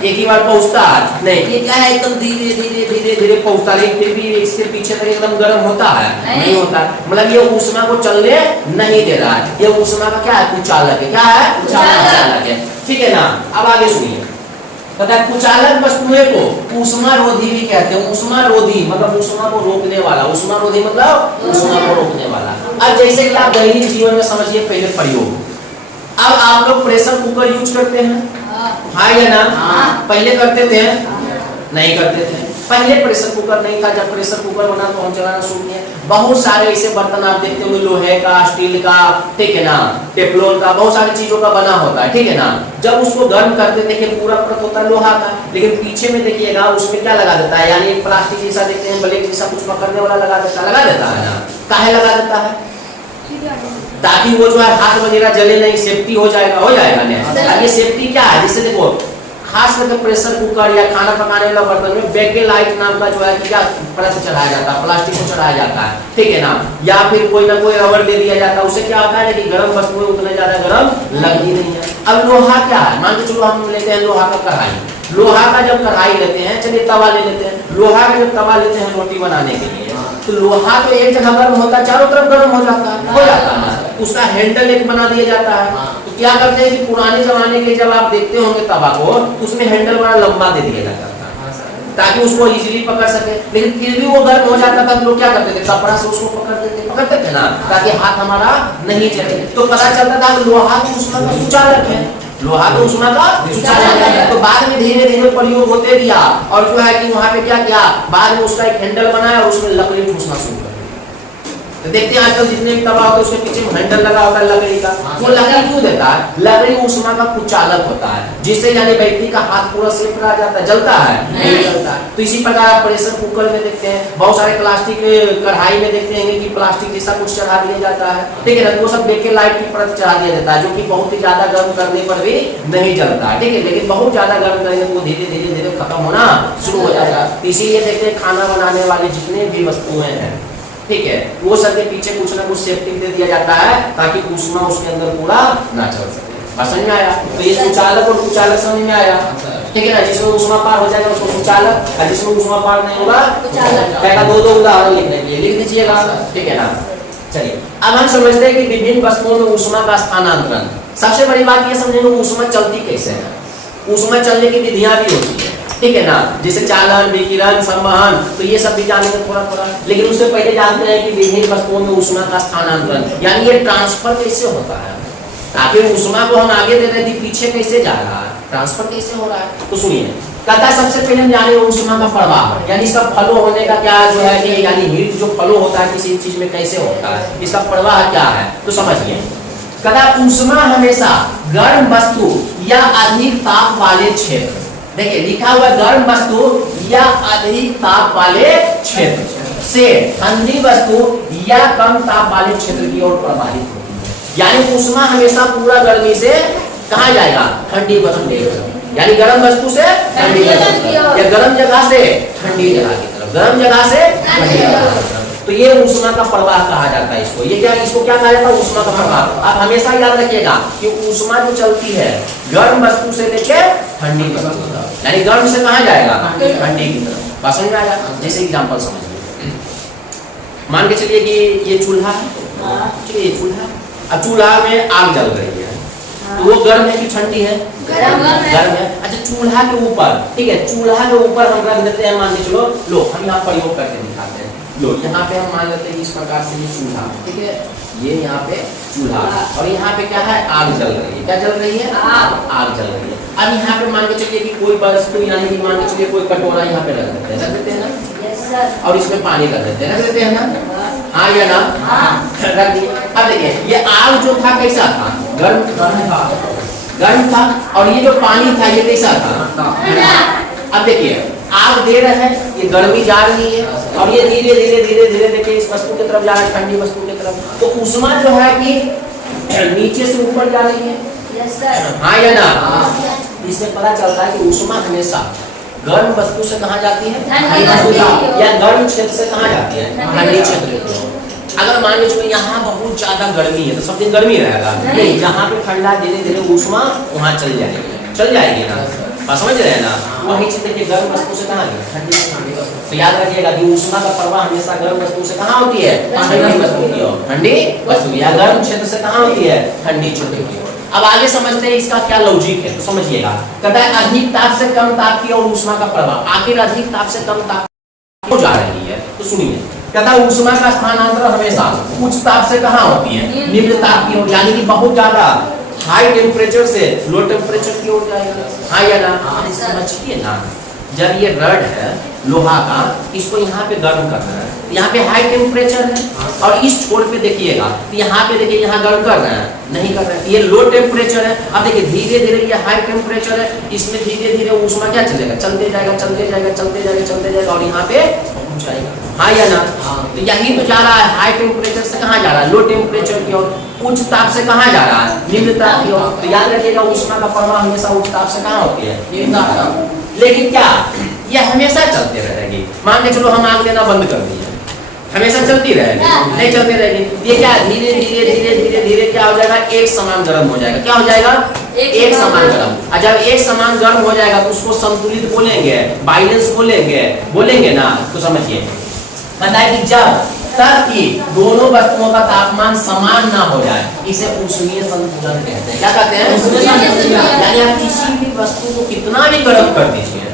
एक ही बार पहुंचता है नहीं, ये क्या है एकदम धीरे धीरे धीरे धीरे पहुंचता, लेकिन फिर भी इसके पीछे तक एकदम गर्म होता है, नहीं होता। मतलब ये ऊष्मा को चलने नहीं दे रहा है। ये ऊष्मा का क्या है, कुचालक है। क्या है, कुचालक है। ठीक है ना। अब आगे सुनिए, कहता है कुचालक वस्तुएं को ऊष्मा रोधी भी कहते हैं। ऊष्मा रोधी मतलब ऊष्मा को रोकने वाला, ऊष्मा रोधी मतलब ऊष्मा को रोकने वाला। अब जैसे कि आप दैनिक जीवन में समझिए पहले प्रयोग। अब आप लोग प्रेशर कुकर यूज करते हैं, हाँ या ना? पहले करते थे, नहीं करते थे। पहले प्रेशर कुकर नहीं था, जब प्रेशर कुकर बना तो हम चलाना शुरू किए। बहुत सारे ऐसे बर्तन आप देखते होंगे, लोहे का, स्टील का, ठीक है ना, टेफ्लॉन का, बहुत सारी चीजों का बना होता है। ठीक है ना। जब उसको गर्म करते देखिए पूरा परत होता है लोहा का, लेकिन पीछे में देखिएगा उसमें क्या लगा देता है, यानी प्लास्टिक जैसा देखते हैं, ब्लेड जैसा कुछ पकड़ने वाला लगा देता है ना। काहे लगा देता है, ताकि वो जो है हाथ वगैरह जले नहीं, सेफ्टी हो जाएगा ना। ये सेफ्टी क्या है, जैसे देखो खास करके प्रेशर कुकर या खाना पकाने वाला बर्तन में बेकेलाइट नाम का जो है क्या परत चढ़ाया जाता है, प्लास्टिक को चढ़ाया जाता है। ठीक है ना। या फिर कोई ना कोई रबर दे दिया जाता है, उससे क्या होता है कि गर्म वस्तुएं उतने ज्यादा गर्म लगती नहीं है। अब लोहा क्या है, मान के चलो हम लेते हैं लोहा का कढ़ाई। लोहा का जब कढ़ाई लेते हैं, चलिए तवा ले लेते हैं, लोहा का जब तवा लेते हैं रोटी बनाने के लिए, तो लोहा तो एक जगह गर्म होता है, चारों तरफ गर्म हो जाता है, उसका हैंडल एक बना दिया जाता है। तो क्या करते हैं कि पुराने जमाने के जब आप देखते होंगे तवा को, उसमें हैंडल बड़ा लंबा दे दिया जाता था ताकि उसको इजीली पकड़ सके। लेकिन फिर भी वो गर्म हो जाता था, तो लोग क्या करते थे, कपड़ा से उसको पकड़ते थे ना, ताकि हाथ हमारा नहीं चले। तो पता चलता था लोहा की ऊष्मा का सुचालक है, लोहा तो ऊष्मा का सुचालक है। तो बाद में धीरे धीरे प्रयोग होते गया, और जो है कि वहां पे क्या किया, बाद में उसका एक हैंडल बनाया और उसमें लकड़ी ठूसना शुरू कर दिया। तो देखते हैं आजकल जितने भी तवा होता है उसके पीछे हैंडल लगा होता है लकड़ी का। वो लकड़ी क्यों देता है, लकड़ी ऊष्मा का कुचालक होता है, जिससे यानी व्यक्ति का हाथ पूरा सेफ रह जाता है, जलता है नहीं जलता। तो इसी प्रकार आप प्रेशर कुकर में देखते हैं, बहुत सारे प्लास्टिक कढ़ाई में देखते हैं कि प्लास्टिक जैसा कुछ चढ़ा दिया जाता है। ठीक है ना। वो सब बेकेलाइट की परत चढ़ा दिया जाता है, जो कि बहुत ही ज्यादा गर्म करने पर भी नहीं जलता है। ठीक है। लेकिन बहुत ज्यादा गर्म करेंगे तो धीरे धीरे खत्म होना शुरू हो जाएगा। इसीलिए देखते हैं खाना बनाने वाले जितने भी वस्तुएं हैं, ठीक है, वो सब के पीछे कुछ ना कुछ सेफ्टी दे दिया जाता है ताकि ऊष्मा उसके अंदर पूरा ना चल सके। समझ में आया? तो ये सुचालक और कुचालक समझ में आया, ठीक है ना? जिसमें ऊष्मा पार हो जाएगा उसको सुचालक, और जिसमें ऊष्मा पार नहीं होगा क्या? दो उदाहरण लिखने के लिए लिख दीजिएगा, ठीक है ना? चलिए अब हम समझते हैं कि विभिन्न वस्तुओं में ऊष्मा का स्थानांतरण। सबसे बड़ी बात ये समझेंगे ऊष्मा चलती कैसे है। ऊष्मा चलने की विधियां भी होती है, ठीक है ना? जैसे चालन, विकिरण, संवहन, तो ये सब भी जानेंगे थोड़ा थोड़ा। लेकिन उससे पहले जानते हैं कि विभिन्न वस्तुओं में ऊष्मा का स्थानांतरण यानी ये ट्रांसफर कैसे होता है। आखिर ऊष्मा को हम आगे दे रहे थे, पीछे कैसे जा रहा है, ट्रांसफर कैसे हो रहा है। तो सुनिए, कहता है सबसे पहले हम जाने ऊष्मा का प्रवाह, यानी इसका फ्लो होने का क्या जो है कि यानी हीट जो फ्लो होता है किसी चीज में कैसे होता है, इसका प्रवाह क्या है। तो समझिए, कहता ऊष्मा हमेशा गर्म वस्तु या अधिक ताप वाले क्षेत्र, देखिए लिखा हुआ गर्म वस्तु या अधिक ताप वाले क्षेत्र से ठंडी वस्तु या कम ताप वाले क्षेत्र की ओर प्रवाहित होती है। यानी ऊष्मा हमेशा पूरा गर्मी से कहाँ जाएगा? ठंडी वस्तु, यानी गर्म वस्तु से ठंडी वस्तु, या गर्म जगह से ठंडी जगह की तरफ, गर्म जगह से ठंडी जगह की तरफ। तो ये ऊष्मा का प्रवाह कहा जाता है इसको। ये क्या, इसको क्या कहा जाता है? ऊष्मा का प्रवाह। आप हमेशा याद रखिएगा कि ऊष्मा जो चलती है गर्म वस्तु से लेके ठंडी वस्तु की तरफ, यानी गर्म से कहाँ जाएगा? ठंडी की तरफ। बात समझ में आया? जैसे एग्जांपल समझिए, मान के चलिए कि ये चूल्हा है, ठीक है? ये चूल्हा, अब चूल्हा में आग जल रही है, तो वो गर्म है कि ठंडी है? गर्म है। अच्छा, चूल्हा के ऊपर, ठीक है, चूल्हा के ऊपर हम रख देते हैं, मान के चलो, लो हम यहाँ प्रयोग करके दिखाते हैं। लो यहाँ पे हम मान लेते हैं इस प्रकार से ये चूल्हा, ठीक है, ये यहाँ पे चूल्हा, और यहाँ पे क्या है? आग जल रही है। क्या जल रही है? आग जल रही है। अब यहाँ पे मान के चलिए कि कोई वस्तु, यानी कि मान के चलिए कोई कटोरा यहाँ पे रख देते हैं ना, और इसमें पानी रख देते हैं ना, हाँ या ना? रख दिए। अब देखिए ये आग जो था कैसा था? गर्म था, और ये जो पानी था ये कैसा था? अब देखिए आग दे रहा है, ये गर्मी जा रही है, और ये धीरे धीरे धीरे धीरे देखिए इस वस्तु की तरफ जा रहा है, ठंडी वस्तु की तरफ। तो ऊष्मा जो है कि नीचे से ऊपर जा रही है, हाँ या ना? इसमें पता चलता है कि ऊष्मा हमेशा गर्म वस्तु से कहाँ जाती है? या गर्म क्षेत्र से कहाँ जाती है? ठंडी क्षेत्र की। अगर मान लीजिए यहाँ बहुत ज्यादा गर्मी है तो सब दिन गर्मी रहेगा नहीं, जहाँ पे ठंडा धीरे धीरे ऊष्मा वहाँ चल जाएगी ना। समझ रहे हैं ना? वही चीज देखिए, गर्म वस्तु से कहाँ गई? ठंडी वस्तु। तो याद रखिएगा कि ऊष्मा का प्रवाह हमेशा गर्म वस्तु से कहाँ होती है? ठंडी वस्तु की ओर, ठंडी वस्तु या गर्म क्षेत्र से कहाँ होती है? ठंडी क्षेत्र की ओर। अब आगे समझते हैं इसका क्या लॉजिक है, तो समझिएगा। कहता है अधिक ताप से कम ताप की ओर ऊष्मा का प्रवाह। आखिर अधिक ताप से कम ताप क्यों जा रही है? तो सुनिए, कहता है ऊष्मा का स्थानांतरण हमेशा उच्च ताप से कहाँ होती है? निम्न ताप की ओर, यानी कि बहुत ज्यादा हाई टेम्परेचर से लो टेम्परेचर की ओर जाएगा, हाँ या ना? समझिए ना, जब ये रड है लोहा का, इसको यहाँ पे गर्म करना है, यहाँ पे हाई टेम्परेचर है, और इस छोर पे देखिएगा, यहाँ पे देखिए यहाँ गर्म कर रहे हैं, नहीं कर रहे हैं, ये लो टेम्परेचर है। अब देखिए धीरे धीरे ये हाई टेम्परेचर है, इसमें धीरे धीरे ऊष्मा क्या चलेगा? चलते जाएगा, और यहाँ पे पहुँच जाएगा, हाँ या ना? तो यही तो जा रहा है, हाई टेम्परेचर से कहाँ जा रहा है? लो टेम्परेचर की ओर। उच्च ताप से कहाँ जा रहा है? निम्न ताप की ओर। तो याद रखिएगा ऊष्मा का प्रवाह हमेशा उच्च ताप से कहाँ होती है? निम्न ताप। लेकिन क्या ये हमेशा चलते रहेगी? मान के चलो हम आग लेना बंद कर दिए, हमेशा चलती रहेगी? नहीं चलती रहेगी। ये क्या धीरे धीरे धीरे धीरे धीरे क्या हो जाएगा? एक समान गर्म हो जाएगा। क्या हो जाएगा? एक समान गर्म। और जब एक समान गर्म हो जाएगा तो उसको संतुलित बोलेंगे, बैलेंस बोलेंगे ना। तो समझिए, बताइए कि जब तक कि दोनों वस्तुओं का तापमान समान ना हो जाए, इसे ऊष्मीय संतुलन कहते हैं। क्या कहते हैं? यानी आप किसी भी वस्तु को कितना भी गर्म कर दीजिए,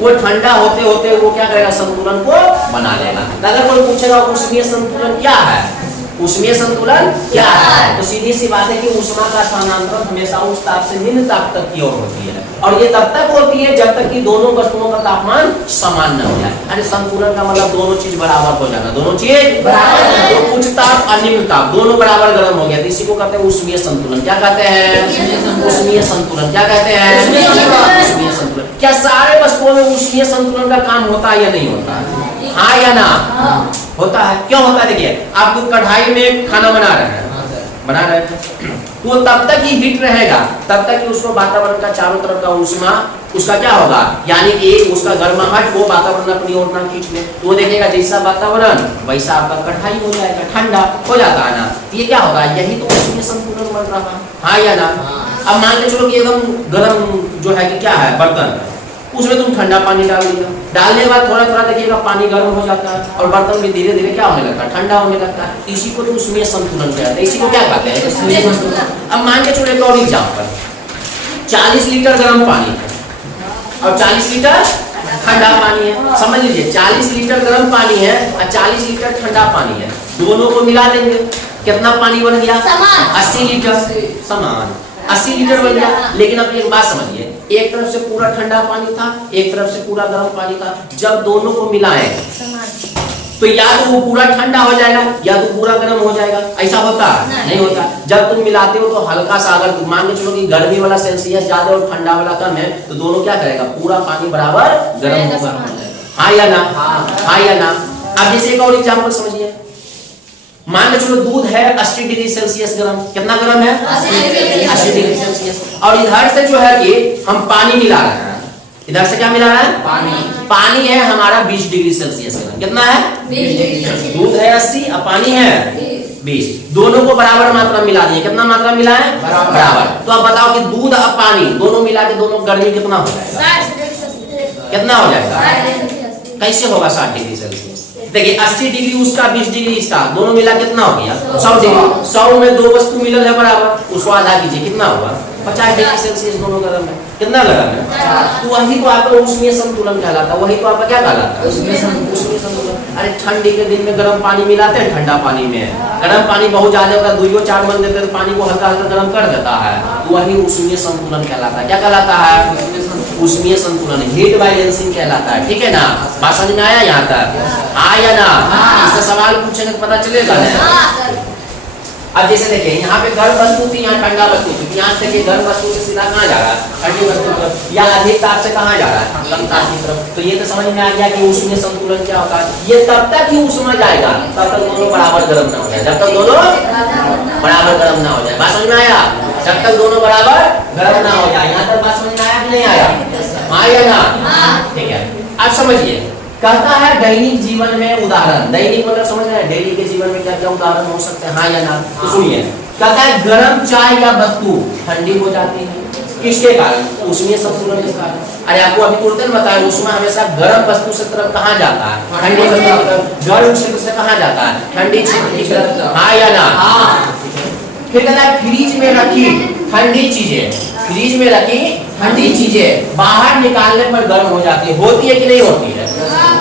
वो ठंडा होते होते वो क्या करेगा? संतुलन को बना लेगा। अगर कोई पूछेगा ऊष्मीय संतुलन क्या है, ऊष्मीय संतुलन क्या है, तो सीधी सी बात है कि ऊष्मा का स्थानांतरण हमेशा उच्च ताप से निम्न ताप तक की ओर होती है, और ये तब तक होती है जब तक कि दोनों वस्तुओं का तापमान समान न हो जाए। अरे संतुलन का मतलब दोनों चीज बराबर हो जाना, दोनों चीज बराबर, तो उच्च ताप और निम्न ताप दोनों बराबर गर्म हो गया, तो इसी को कहते हैं ऊष्मीय संतुलन। क्या कहते हैं? ऊष्मीय संतुलन। क्या कहते हैं? ऊष्मीय संतुलन। क्या सारे वस्तुओं में ऊष्मीय संतुलन का काम होता है या नहीं होता है? हाँ या ना? होता है। क्यों होता है? देखिए आप लोग कढ़ाई में खाना बना रहे हैं, तो वो तब तक ही हीट रहेगा, तब तक कि उसको वातावरण का चारों तरफ का ऊष्मा उसका क्या होगा, यानी कि उसका गर्माहट वो वातावरण अपनी ओर ना खींच ले। तो वो देखेगा जैसा वातावरण वैसा आपका कढ़ाई हो जाएगा, ठंडा हो जाता है ना। तो ये क्या होगा, यही तो उसमें संतुलन बन रहा है, हाँ या ना। अब मान के चलो कि एकदम गर्म जो है कि क्या है बर्तन, उसमें तुम ठंडा पानी डाल दिया, डालने के बाद थोड़ा थोड़ा देखिएगा पानी गर्म हो जाता है और बर्तन में धीरे धीरे क्या होने लगता है, ठंडा होने लगता है। इसी को तो उसमें संतुलन कहते हैं, इसी को क्या कहते हैं। अब मान के चलो एक और एग्जांपल, 40 लीटर गर्म पानी है और 40 लीटर ठंडा पानी है। समझ लीजिए 40 लीटर गर्म पानी है और 40 लीटर ठंडा पानी है, दोनों को मिला देंगे कितना पानी बन गया, 80 लीटर, समान 80 लीटर बन गया। लेकिन अब एक बात समझिए, एक तरफ से पूरा ठंडा पानी था, एक तरफ से पूरा गर्म पानी था, जब दोनों को मिलाएं तो या तो वो पूरा ठंडा हो जाएगा या तो पूरा गर्म हो जाएगा, ऐसा होता है नहीं होता। जब तुम मिलाते हो तो हल्का सा, अगर तुम मान के चलो कि गर्मी वाला सेल्सियस ज्यादा और ठंडा वाला कम है, तो दोनों क्या करेगा, पूरा पानी बराबर गर्म होगा, हाँ या ना, हाँ या ना। अब जैसे एक और एग्जांपल समझिए, मान के चलो दूध है 80 डिग्री सेल्सियस गर्म, कितना गर्म है, 80 डिग्री सेल्सियस, और इधर से जो है कि हम पानी मिला रहे हैं, इधर से क्या मिला रहा है, पानी है हमारा 20 डिग्री सेल्सियस गर्म, कितना है 20 डिग्री, दूध है 80 और पानी है 20, दोनों को बराबर मात्रा मिला दिए, कितना मात्रा मिला है, बराबर। तो अब बताओ कि दूध और पानी दोनों मिला के दोनों गर्मी कितना हो जाएगा, कितना हो जाएगा, कैसे होगा 60 डिग्री सेल्सियस। देखिए 80 डिग्री उसका, 20 डिग्री इसका, दोनों मिला कितना हो गया 100 डिग्री। 100 में दो वस्तु मिलल है बराबर, उसको आधा कीजिए, कितना हुआ 50 डिग्री सेल्सियस, दोनों गर्म है, कितना गर्म है। तो वही तो आपका ऊष्मीय संतुलन कहलाता है, वही तो आपका क्या कहलाता है, ऊष्मीय संतुलन। अरे ठंडी के दिन में गर्म पानी मिलाते हैं, ठंडा पानी में गर्म पानी बहुत ज्यादा होता है, 2-4 बन देते हैं, पानी को हल्का हल्का गर्म कर देता है, तो वही ऊष्मीय संतुलन कहलाता है। क्या कहलाता है, ऊष्मीय संतुलन, हीट बैलेंसिंग कहलाता है, ठीक है ना। बात समझ में आया यहाँ तक, हाँ या ना। इससे सवाल पूछेंगे तो पता चलेगा ना। अब जैसे देखिए यहाँ पे गर्म वस्तु थी, यहाँ ठंडा वस्तु थी, यहाँ से गर्म वस्तु से सीधा कहाँ जा रहा है, ठंडी वस्तु तरफ, या अधिक ताप से कहाँ जा रहा है, कम ताप की तरफ। तो ये तो समझ में आ गया कि ऊष्मीय संतुलन क्या होता है। ये तब तक ही ऊष्मा जाएगा तब तक दोनों बराबर गर्म ना हो जाए, जब तक दोनों बराबर गर्म ना हो जाए। बात समझ में आया, जब तक दोनों बराबर गर्म ना हो जाए। यहाँ तक बात समझ में आया कि नहीं आया, हाँ या ना, ठीक है। अब समझिए, कहता है दैनिक जीवन में उदाहरण, दैनिक मतलब समझ रहे हैं, डेली के जीवन में क्या क्या उदाहरण हो सकते हैं, हाँ या ना। तो सुनिए, कहता है गर्म चाय या वस्तु ठंडी हो जाती है, किसके कारण, ऊष्मीय संतुलन के कारण। अरे आपको अभी तुरंत बताया, ऊष्मा हमेशा गर्म वस्तु से तरफ कहाँ जाता है, ठंडी वस्तु की तरफ, गर्म क्षेत्र से कहाँ जाता है, ठंडी क्षेत्र की तरफ, हाँ या ना। फिर कहता है फ्रिज में रखी ठंडी चीजें, फ्रिज में रखी ठंडी चीजें बाहर निकालने पर गर्म हो जाती है, होती है कि नहीं होती है।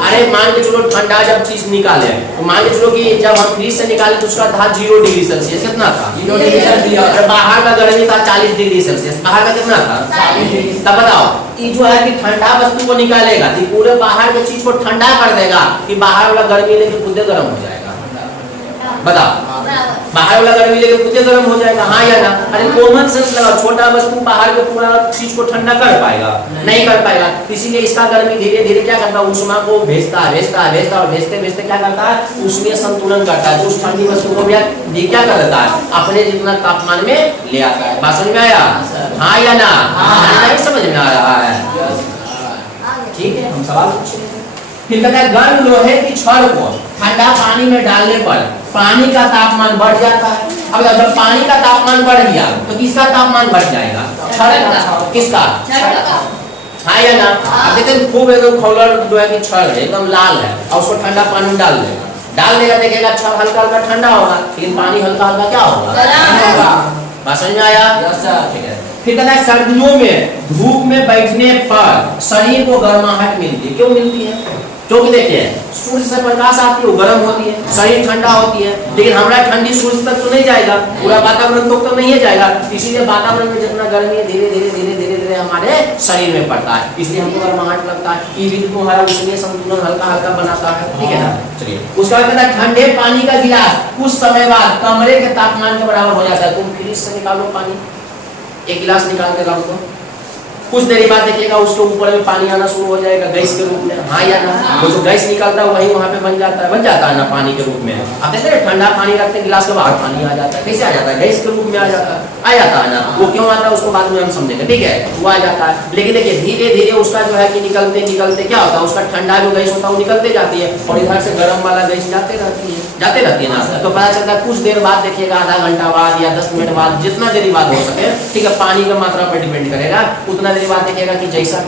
अरे मान के चलो ठंडा जब चीज निकाले, तो मान के चलो कि जब हम फ्रिज से निकाले तो उसका था 0 डिग्री सेल्सियस, कितना था 0 डिग्री सेल्सियस, और बाहर का गर्मी था 40 डिग्री सेल्सियस, बाहर का कितना था 40 डिग्री। तब बताओ ये जो है कि ठंडा वस्तु को निकालेगा तो पूरे बाहर की चीज को ठंडा कर देगा कि बाहर वाला गर्मी लेके खुद गर्म हो जाएगा, बताओ बाहर वाला गर्मी लेके खुद गर्म हो जाएगा, हाँ या ना। अरे कॉमन सेंस लगाओ, छोटा वस्तु बाहर के पूरा चीज को ठंडा कर पाएगा, नहीं कर पाएगा। इसीलिए इसका गर्मी धीरे धीरे क्या करता है, ऊष्मा को भेजता है और भेजते भेजते क्या करता है, ऊष्मीय संतुलन करता है। तो उस ठंडी वस्तु को भी क्या कर देता है, अपने जितना तापमान में ले आता है। बात समझ में आया, हाँ या ना, नहीं समझ में आ रहा है, ठीक है। हम सवाल पूछ रहे हैं। फिर कहता है गर्म लोहे की छड़ को ठंडा पानी में डालने पर पानी का तापमान बढ़ जाता है। अब जब पानी का तापमान बढ़ गया तो किसका तापमान बढ़ जाएगा, छड़ का, किसका, हाँ या ना। अब देखते हैं खूब एकदम खौलर जो है कि छड़ है एकदम लाल है और उसको ठंडा पानी में डाल देगा, देखेगा छड़ हल्का हल्का ठंडा होगा, लेकिन पानी हल्का हल्का क्या होगा। बात समझ में आया, ठीक है। फिर कहता है सर्दियों में धूप में बैठने पर शरीर को गर्माहट मिलती है, क्यों मिलती है, क्योंकि देखिए सूर्य से प्रकाश आती है, वो गर्म होती है, शरीर ठंडा होती है, लेकिन हमारा ठंडी सूर्य तक तो नहीं जाएगा, पूरा वातावरण तो नहीं जाएगा। इसीलिए वातावरण में जितना गर्मी है धीरे धीरे धीरे धीरे धीरे हमारे शरीर में पड़ता है, इसलिए हमको गर्माहट लगता है। ये भी तो हमारा ऊष्मीय संतुलन हल्का हल्का बनाता है, ठीक है ना। चलिए उसका कहता है ठंडे पानी का गिलास कुछ समय बाद कमरे के तापमान के बराबर हो जाता है। तुम फ्रिज से निकालो पानी, एक गिलास निकाल के रख दो, कुछ देर बाद देखिएगा उसके ऊपर में पानी आना शुरू हो जाएगा गैस के रूप में, हाँ या ना। वो जो गैस निकलता है वही वहाँ पे बन जाता है ना पानी के रूप में। आप देखते हैं ठंडा पानी रखते हैं गिलास के बाहर पानी आ जाता है, कैसे आ जाता है? गैस के रूप में आ जाता है ना। वो क्यों आता है उसको बाद में हम समझेंगे, ठीक है। वो आ जाता है, लेकिन देखिए धीरे धीरे उसका जो है कि निकलते निकलते क्या होता है, उसका ठंडा जो गैस होता है वो निकलते जाती है और इधर से गर्म वाला गैस जाते रहती है ना। तो पता चलता है कुछ देर बाद देखिएगा, आधा घंटा बाद या 10 मिनट बाद, जितना देरी बाद हो सके, ठीक है, पानी की मात्रा पर डिपेंड करेगा। उतना देरी बाद देखिएगा कि जैसा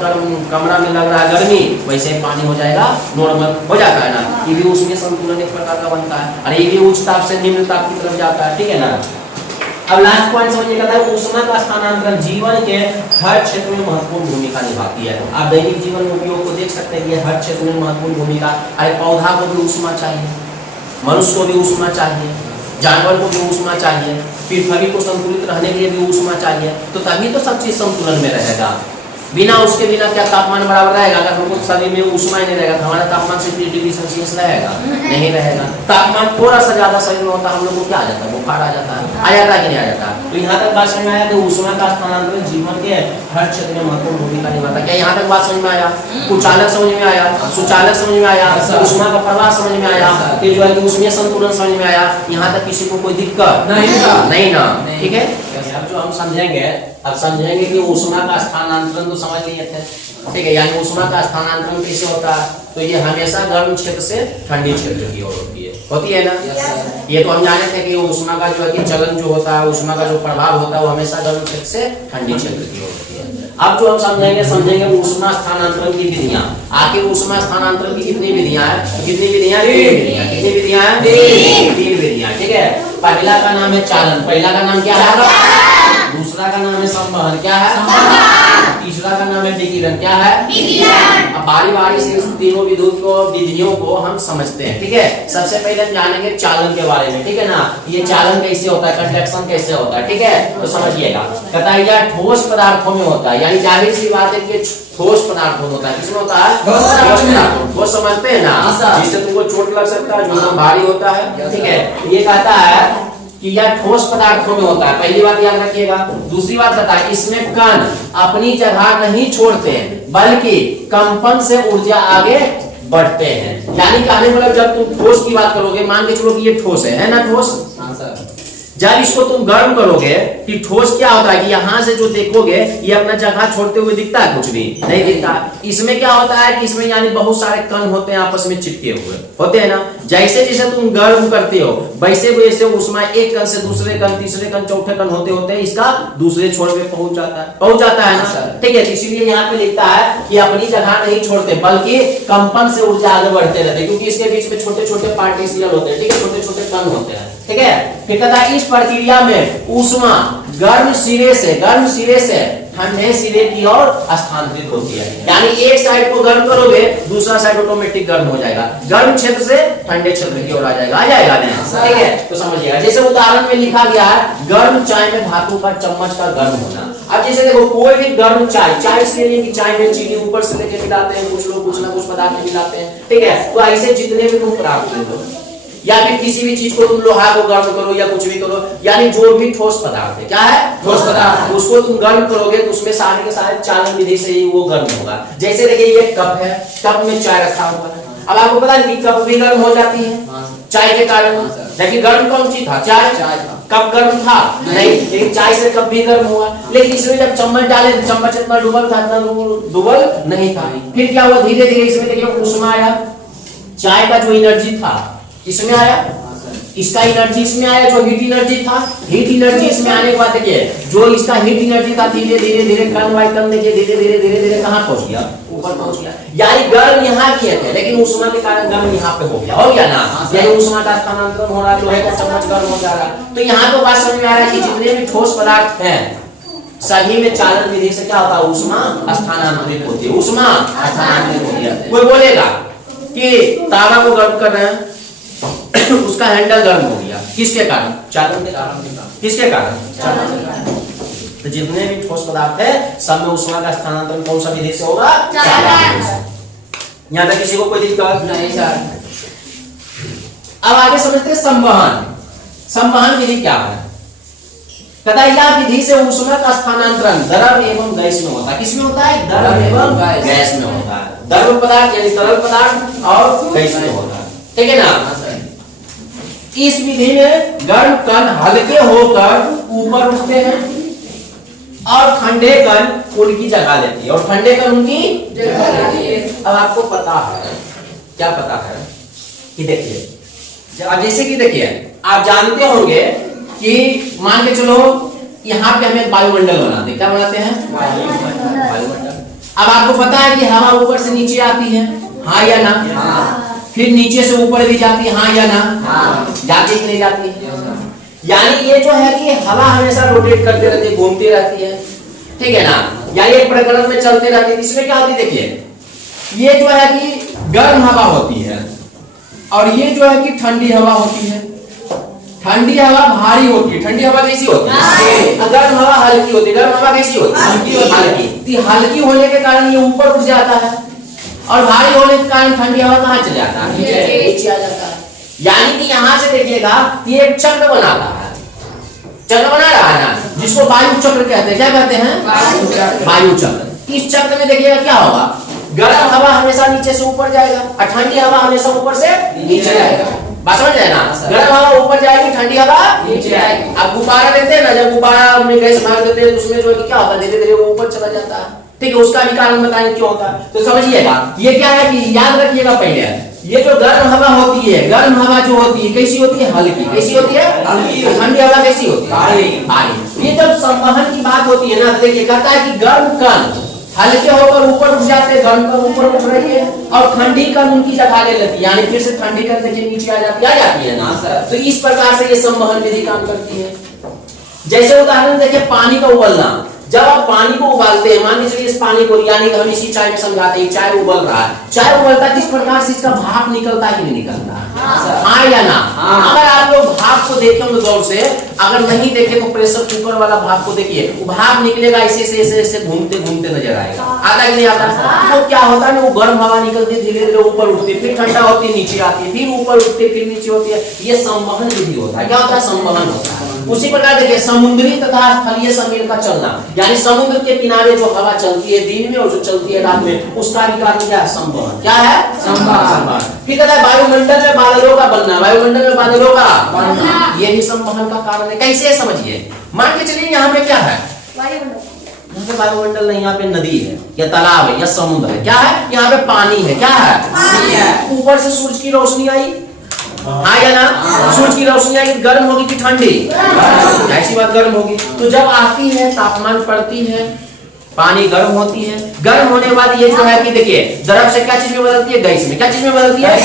कमरा में लग रहा है गर्मी, वैसे ही पानी हो जाएगा, नॉर्मल हो जाता है ना। ये भी उसमें संतुलन एक प्रकार का बनता है और ये भी उच्च ताप से निम्न ताप की तरफ जाता है, ठीक है ना। अब लास्ट पॉइंट समझिएगा, ऊष्मा का स्थानांतरण जीवन के हर क्षेत्र में महत्वपूर्ण भूमिका निभाती है। आप दैनिक जीवन में उपयोग को देख सकते हैं, ये हर क्षेत्र में महत्वपूर्ण भूमिका। अरे पौधा को भी ऊष्मा चाहिए, मनुष्य को भी ऊष्मा चाहिए, जानवर को भी ऊष्मा चाहिए, पृथ्वी को संतुलित रहने के लिए भी ऊष्मा चाहिए। तो तभी तो सब चीज संतुलन में रहेगा। बिना उसके बिना क्या तापमान बराबर रहेगा? अगर हमको शरीर में ऊष्मा ही नहीं रहेगा तो हमारा तापमान 30 डिग्री सेल्सियस रहेगा? नहीं रहेगा। तापमान थोड़ा सा ज्यादा शरीर में होता है, हम लोग को क्या आ जाता है? बुखार आ जाता है, आ जाता है कि नहीं आ जाता? तो यहाँ तक बात समझ में आया कि ऊष्मा का स्थानांतरण जीवन के हर क्षेत्र में महत्वपूर्ण भूमिका निभाता है। क्या यहाँ तक बात समझ में आया? कुचालक समझ में आया, सुचालक समझ में आया, ऊष्मा का प्रवाह समझ में आया, फिर जो है कि उसमें संतुलन समझ में आया। यहाँ तक किसी को कोई दिक्कत नहीं ना, ठीक है। अब जो हम समझेंगे, अब समझेंगे कि ऊष्मा का स्थानांतरण तो समझ लिए थे, ठीक है। यानी ऊष्मा का स्थानांतरण कैसे होता है? तो ये हमेशा गर्म क्षेत्र से ठंडे क्षेत्र की ओर होती है ना। ये तो हम जाने थे कि ऊष्मा का जो है कि चलन जो होता है, ऊष्मा का जो प्रभाव होता है वो हमेशा गर्म क्षेत्र से ठंडे क्षेत्र की ओर होती है। अब जो हम समझेंगे ऊष्मा स्थानांतरण की विधियां। आखिर ऊष्मा स्थानांतरण की कितनी विधियां हैं? कितनी विधियां? कितनी विधियां हैं? तीन विधियां, ठीक है। पहला का नाम है चालन, पहला का नाम क्या है? दूसरा का नाम है संवहन, क्या है? तीसरा का नाम है विकिरण, क्या है? अब बारी बारी से इस तीनों विधियों को हम समझते हैं, ठीक है। सबसे पहले हम जानेंगे चालन के बारे में, ठीक है ना। ये चालन कैसे होता है, कंडक्शन कैसे होता है, ठीक है। तो समझिएगा, कहता है यह ठोस पदार्थों में होता है, यानी जाहिर सी बात है कि ठोस पदार्थों में होता है। किसमें होता है? ठोस पदार्थों। ठोस समझते हैं ना, जिससे तुमको चोट लग सकता है, जो भारी होता है, ठीक है। ये कहता है कि यह ठोस पदार्थों में होता है, पहली बात याद रखिएगा। दूसरी बात बता, इसमें कण अपनी जगह नहीं छोड़ते बल्कि कंपन से ऊर्जा आगे बढ़ते हैं। यानी कहने मतलब जब तुम ठोस की बात करोगे, मान के चलो कि ये ठोस है ना, ठोस। जब इसको तुम गर्म करोगे कि ठोस क्या होता है कि यहाँ से जो देखोगे ये अपना जगह छोड़ते हुए दिखता है? कुछ भी नहीं दिखता। इसमें क्या होता है कि इसमें यानी बहुत सारे कण होते हैं, आपस में चिपके हुए होते हैं ना। जैसे जैसे तुम गर्म करते हो वैसे वैसे ऊष्मा एक कण से दूसरे कण, तीसरे कण, चौथे कण होते होते इसका दूसरे छोर पे पहुंच जाता है ना, ठीक है। इसीलिए यहाँ पे लिखता है कि अपनी जगह नहीं छोड़ते बल्कि कंपन से ऊर्जा आगे बढ़ते रहते, क्योंकि इसके बीच में छोटे छोटे पार्टिकल होते हैं, ठीक है, छोटे छोटे कण होते हैं, ठीक है। फिर कहता है इस प्रक्रिया में ऊष्मा गर्म सिरे से ठंडे सिरे की ओर स्थानांतरित होती है। यानी एक साइड को गर्म करोगे दूसरा साइड ऑटोमेटिक गर्म हो जाएगा, गर्म क्षेत्र से ठंडे क्षेत्र की ओर आ जाएगा नहीं, ठीक है। तो समझिएगा, जैसे उदाहरण में लिखा गया है गर्म चाय में धातु का चम्मच का गर्म होना। अब जैसे देखो कोई भी गर्म चाय इसलिए नहीं कि चाय में चीनी ऊपर से लेके मिलाते हैं, कुछ लोग कुछ ना कुछ पदार्थ मिलाते हैं, ठीक है। तो ऐसे जितने भी तुम पदार्थ ले लो या फिर किसी भी चीज को तुम लोहा को गर्म करो या कुछ भी करो, यानी जो भी ठोस पदार्थ है, क्या है? ठोस पदार्थ, उसको तुम गर्म करोगे तो उसमें सारे के सारे चालन विधि से ही वो गर्म होगा। जैसे देखिए ये कप है, कप में चाय रखा हुआ है। अब आपको पता है कि कप भी गर्म हो जाती है चाय के कारण। देखिए गर्म कौन सी था? चाय। कप गर्म था नहीं, लेकिन चाय से कप भी गर्म हुआ। लेकिन इसमें जब चम्मच डाले तो चम्मच इतना डुबल था, इतना डुबल नहीं था। फिर क्या हुआ? धीरे धीरे इसमें देखिए ऊष्मा आया, चाय का जो एनर्जी था इसमें आया, इसका एनर्जी इसमें आया, जो हीट एनर्जी था, हीट एनर्जी इसमें आने के बाद देखिए जो इसका हीट एनर्जी था धीरे धीरे कण बाय कण देखिए धीरे धीरे कहां पहुंच गया? ऊपर पहुंच गया। यानी गर्म यहाँ किए थे लेकिन ऊष्मा के कारण गर्म यहाँ पे हो गया ना। यही ऊष्मा का स्थानांतरण हो रहा है, लोहे का चम्मच गर्म हो जा रहा है। तो यहाँ तो बात समझ में आ रहा है कि जितने भी ठोस पदार्थ हैं सभी में चालन विधि से क्या होता है? ऊष्मा स्थानांतरित होती है, ऊष्मा स्थानांतरित होती है। कोई बोलेगा कि तावा को गर्म कर रहे हैं उसका हैंडल गर्म हो गया, किसके कारण? चालन के कारण। किसके कारण? चालन के कारण। तो जितने भी ठोस पदार्थ है सब में ऊष्मा का स्थानांतरण कौन सा विधि से होगा? चालन। यहाँ तक किसी को कोई दिक्कत नहीं सर। अब आगे समझते हैं संवहन। संवहन विधि क्या है? कहता है यह विधि से ऊष्मा का स्थानांतरण द्रव एवं गैस में होता है। किसमें होता है? द्रव एवं गैस में होता है। द्रव पदार्थ यानी तरल पदार्थ और गैस में होता है, ठीक है ना। इस विधि में गर्म कण हल्के होकर ऊपर उठते हैं और ठंडे कण उनकी जगह लेती है, और ठंडे कण उनकी जगह लेती है। अब आपको पता है, क्या पता है कि देखिए, अब जैसे कि देखिए आप जानते होंगे कि मान के चलो यहाँ पे हमें वायुमंडल बनाते हैं। क्या बनाते हैं? वायुमंडल। अब आपको पता है कि हवा ऊपर से नीचे आती है, हाँ या ना? फिर नीचे से ऊपर भी जाती है, हाँ या ना? जाती कि नहीं जाती? यानी ये जो है कि हवा हमेशा रोटेट करते रहती है, घूमती रहती है, ठीक है ना। यानी एक प्रकरण में चलते रहती है। इसमें क्या होती है? देखिए ये जो है कि गर्म हवा होती है और ये जो है कि ठंडी हवा होती है। ठंडी हवा भारी होती है, ठंडी हवा कैसी होती है? गर्म हवा हल्की होती है। गर्म हवा कैसी होती है? हल्की। हल्की होने के कारण ये ऊपर उठ जाता है और भारी होने के कारण ठंडी हवा कहाँ चले जाता है? नीचे आ जाता है। यानी कि यहाँ से देखिएगा ये एक चक्र बनाता है, चक्र बना रहा है ना, जिसको वायु चक्र कहते हैं। क्या कहते हैं? वायु चक्र। इस चक्र में देखिएगा क्या होगा, गर्म हवा हमेशा नीचे से ऊपर जाएगा और ठंडी हवा हमेशा ऊपर से नीचे जाएगा। बात समझ रहे ना? गर्म हवा ऊपर जाएगी, ठंडी हवा नीचे आएगी। अब गुब्बारा लेते हैं ना, जब गुब्बारा में गैस भर देते हैं तो उसमें जो है क्या होता है, धीरे धीरे वो ऊपर चला जाता है, ठीक है। उसका भी कारण बताएंगे क्यों होता है। तो समझिएगा ये क्या है कि याद रखिएगा पहले, ये जो गर्म हवा होती है, गर्म हवा जो होती है कैसी होती है? हल्की। कैसी होती है? हल्की। ठंडी हवा कैसी होती है? भारी। ये जब संवहन की बात होती है ना, देखिए कहता है कि गर्म कण हल्के होकर ऊपर उठ जाते हैं, गर्म कण ऊपर उठ रही है और ठंडी कण उनकी जगह ले लेती है, यानी फिर से ठंडी कण देखिए नीचे आ जाती है ना। तो इस प्रकार से ये संवहन विधि काम करती है। जैसे उदाहरण देखिए पानी का उबलना। जब आप पानी को उबालते हैं, मान लीजिए इस पानी को, यानी कि हम इसी चाय में समझाते हैं, चाय उबल रहा है, चाय उबलता है, किस प्रकार से इसका भाप निकलता है कि नहीं निकलता? हाँ या ना? अगर आप लोग भाप को देखें तो गौर से, अगर नहीं देखे तो प्रेशर कुकर वाला भाप को देखिए, वो भाप निकलेगा ऐसे ऐसे ऐसे घूमते घूमते नजर आएगा। आता कि नहीं आता? तो क्या होता है, वो गर्म हवा निकलती धीरे धीरे ऊपर उठती, फिर ठंडा होती नीचे आती है, फिर ऊपर उठती फिर नीचे होती है। ये संवहन विधि होता है। क्या होता है? संवहन होता है। उसी प्रकार देखिए समुद्री तथा स्थलीय समीर का चलना, यानी समुद्र के किनारे जो हवा चलती है दिन में और जो चलती है रात में, उसका भी कारण क्या है? संवहन। क्या है? संवहन। फिर कहता है वायुमंडल में बादलों का बनना। वायुमंडल में बादलों का बनना ये भी संवहन का कारण है। कैसे समझिए, मान के चलिए यहाँ पे क्या है? यहाँ पे वायुमंडल नहीं, यहाँ पे नदी है या तालाब है या समुद्र है। क्या है? यहाँ पे पानी है। क्या है? पानी है। ऊपर से सूरज की रोशनी आई, हाँ या ना? सूरज की रोशनी आई, गर्म होगी कि ठंडी? ऐसी बात, गर्म होगी। तो जब आती है तापमान पड़ती है, पानी गर्म होती है, गर्म होने के बाद ये जो है कि देखिए द्रव से क्या चीज में बदलती है? गैस में। क्या चीज में बदलती है?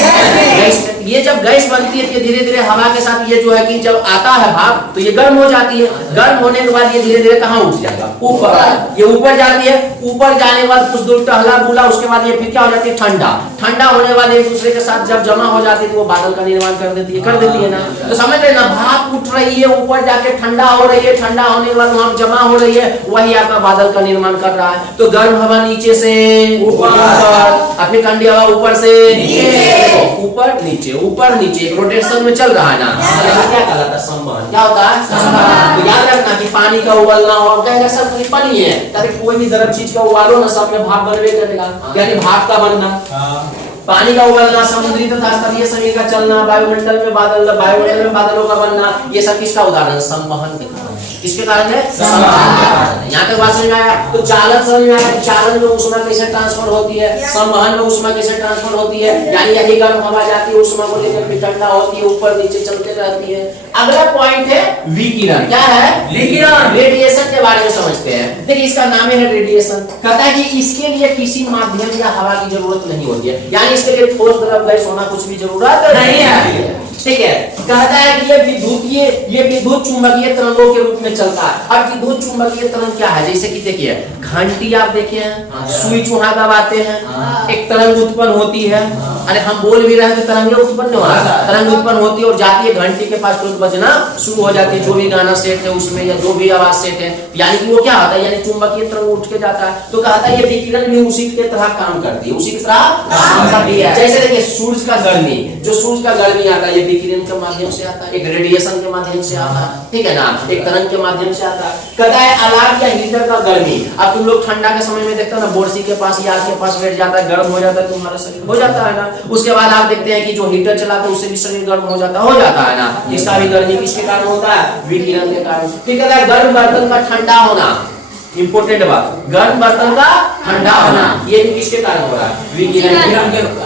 गैस में। ये जब गैस बनती है तो धीरे धीरे हवा के साथ ये जो है कि जब आता है भाप तो ये गर्म हो जाती है। गर्म होने के बाद ये धीरे धीरे कहाँ उठ जाएगा? ऊपर। ये ऊपर जाती है, ऊपर जाने के बाद कुछ दूर टहला बुला, उसके बाद ये फिर क्या हो जाती है? ठंडा। ठंडा होने के बाद एक दूसरे के साथ जब जमा हो जाती है तो वो बादल का निर्माण कर देती है ना। तो समझ रहे ना, भाप उठ रही है, ऊपर जाके ठंडा हो रही है, ठंडा होने के बाद वहां जमा हो रही है, वही आपका बादल का निर्माण कर रहा है। तो गर्म हवा नीचे से ऊपर, अपनी ठंडी हवा ऊपर से नीचे, ऊपर नीचे, ऊपर नीचे, एक रोटेशन में चल रहा है ना। क्या कहलाता है? संवहन। क्या होता है? संवहन। तो याद रखना कि पानी का उबलना हो, कहेगा सब पानी है, ताकि कोई भी गर्म चीज का उबालो ना, सब में भाप बनवे करेगा, यानी भाप का बनना। पानी का उबलना, समुद्री तथा स्थलीय समीर का चलना, वायुमंडल में बादलों का बनना, ये सब किसका उदाहरण? संवहन के कारण। किसके कारण है? संवहन के कारण। यहाँ तक बात समझ में आया? तो चालन समझ में आया, चालन में ऊष्मा कैसे ट्रांसफर होती है, संवहन में ऊष्मा कैसे ट्रांसफर होती है, यानी यही गर्म हवा जाती है, ऊष्मा को लेकर फिर ठंडा होती है, ऊपर नीचे चलते रहती है। अगला पॉइंट है विकिरण। क्या है? विकिरण। रेडिएशन के बारे में समझते हैं। देखिए इसका नाम है रेडिएशन। कहता है कि इसके लिए किसी माध्यम या हवा की जरूरत नहीं होती है, यानी इसके लिए ठोस द्रव गैस होना कुछ भी जरूरत नहीं है, ठीक है। कहता है कि ये विद्युत चुंबकीय तरंगों के रूप में चलता है। अब विद्युत चुंबकीय तरंग क्या है? जैसे कि देखिए घंटी आप देखे हैं, स्विच वहां दबाते हैं, एक तरंग उत्पन्न होती है, अरे हम बोल भी रहे हैं तो तरंगे उत्पन्न हो रहा है, तरंग उत्पन्न होती है और जाती है घंटी के पास, तुरंत बजना शुरू हो जाती है, जो भी गाना सेट है उसमें या जो भी आवाज सेट है, यानी कि वो क्या होता है, यानी चुंबकीय तरंग उठ के जाता है। तो कहता है ये विकिरण भी उसी की तरह काम करती है, उसी की तरह काम करती है। जैसे देखिए सूरज का गर्मी, जो सूरज का गर्मी आता है ये विकिरण के माध्यम से आता है, एक रेडिएशन के माध्यम से आता है, ठीक है ना, एक तरंग के माध्यम से आता है। कहता है अलार्म या हीटर का गर्मी, अब तुम लोग ठंडा के समय में देखते हो ना, बोरसी के पास या के पास बैठ जाता है, गर्म हो जाता है, तुम्हारा शरीर हो जाता है ना। उसके बाद आप देखते हैं कि जो हीटर चलाते हैं उससे भी शरीर गर्म हो जाता है ना। इसका भी गर्मी किसके कारण होता है, विकिरण के कारण। ठीक है, गर्म बर्तन का ठंडा होना, इंपोर्टेंट बात, गर्म बर्तन का ठंडा होना, ये भी किसके कारण हो रहा है, विकिरण।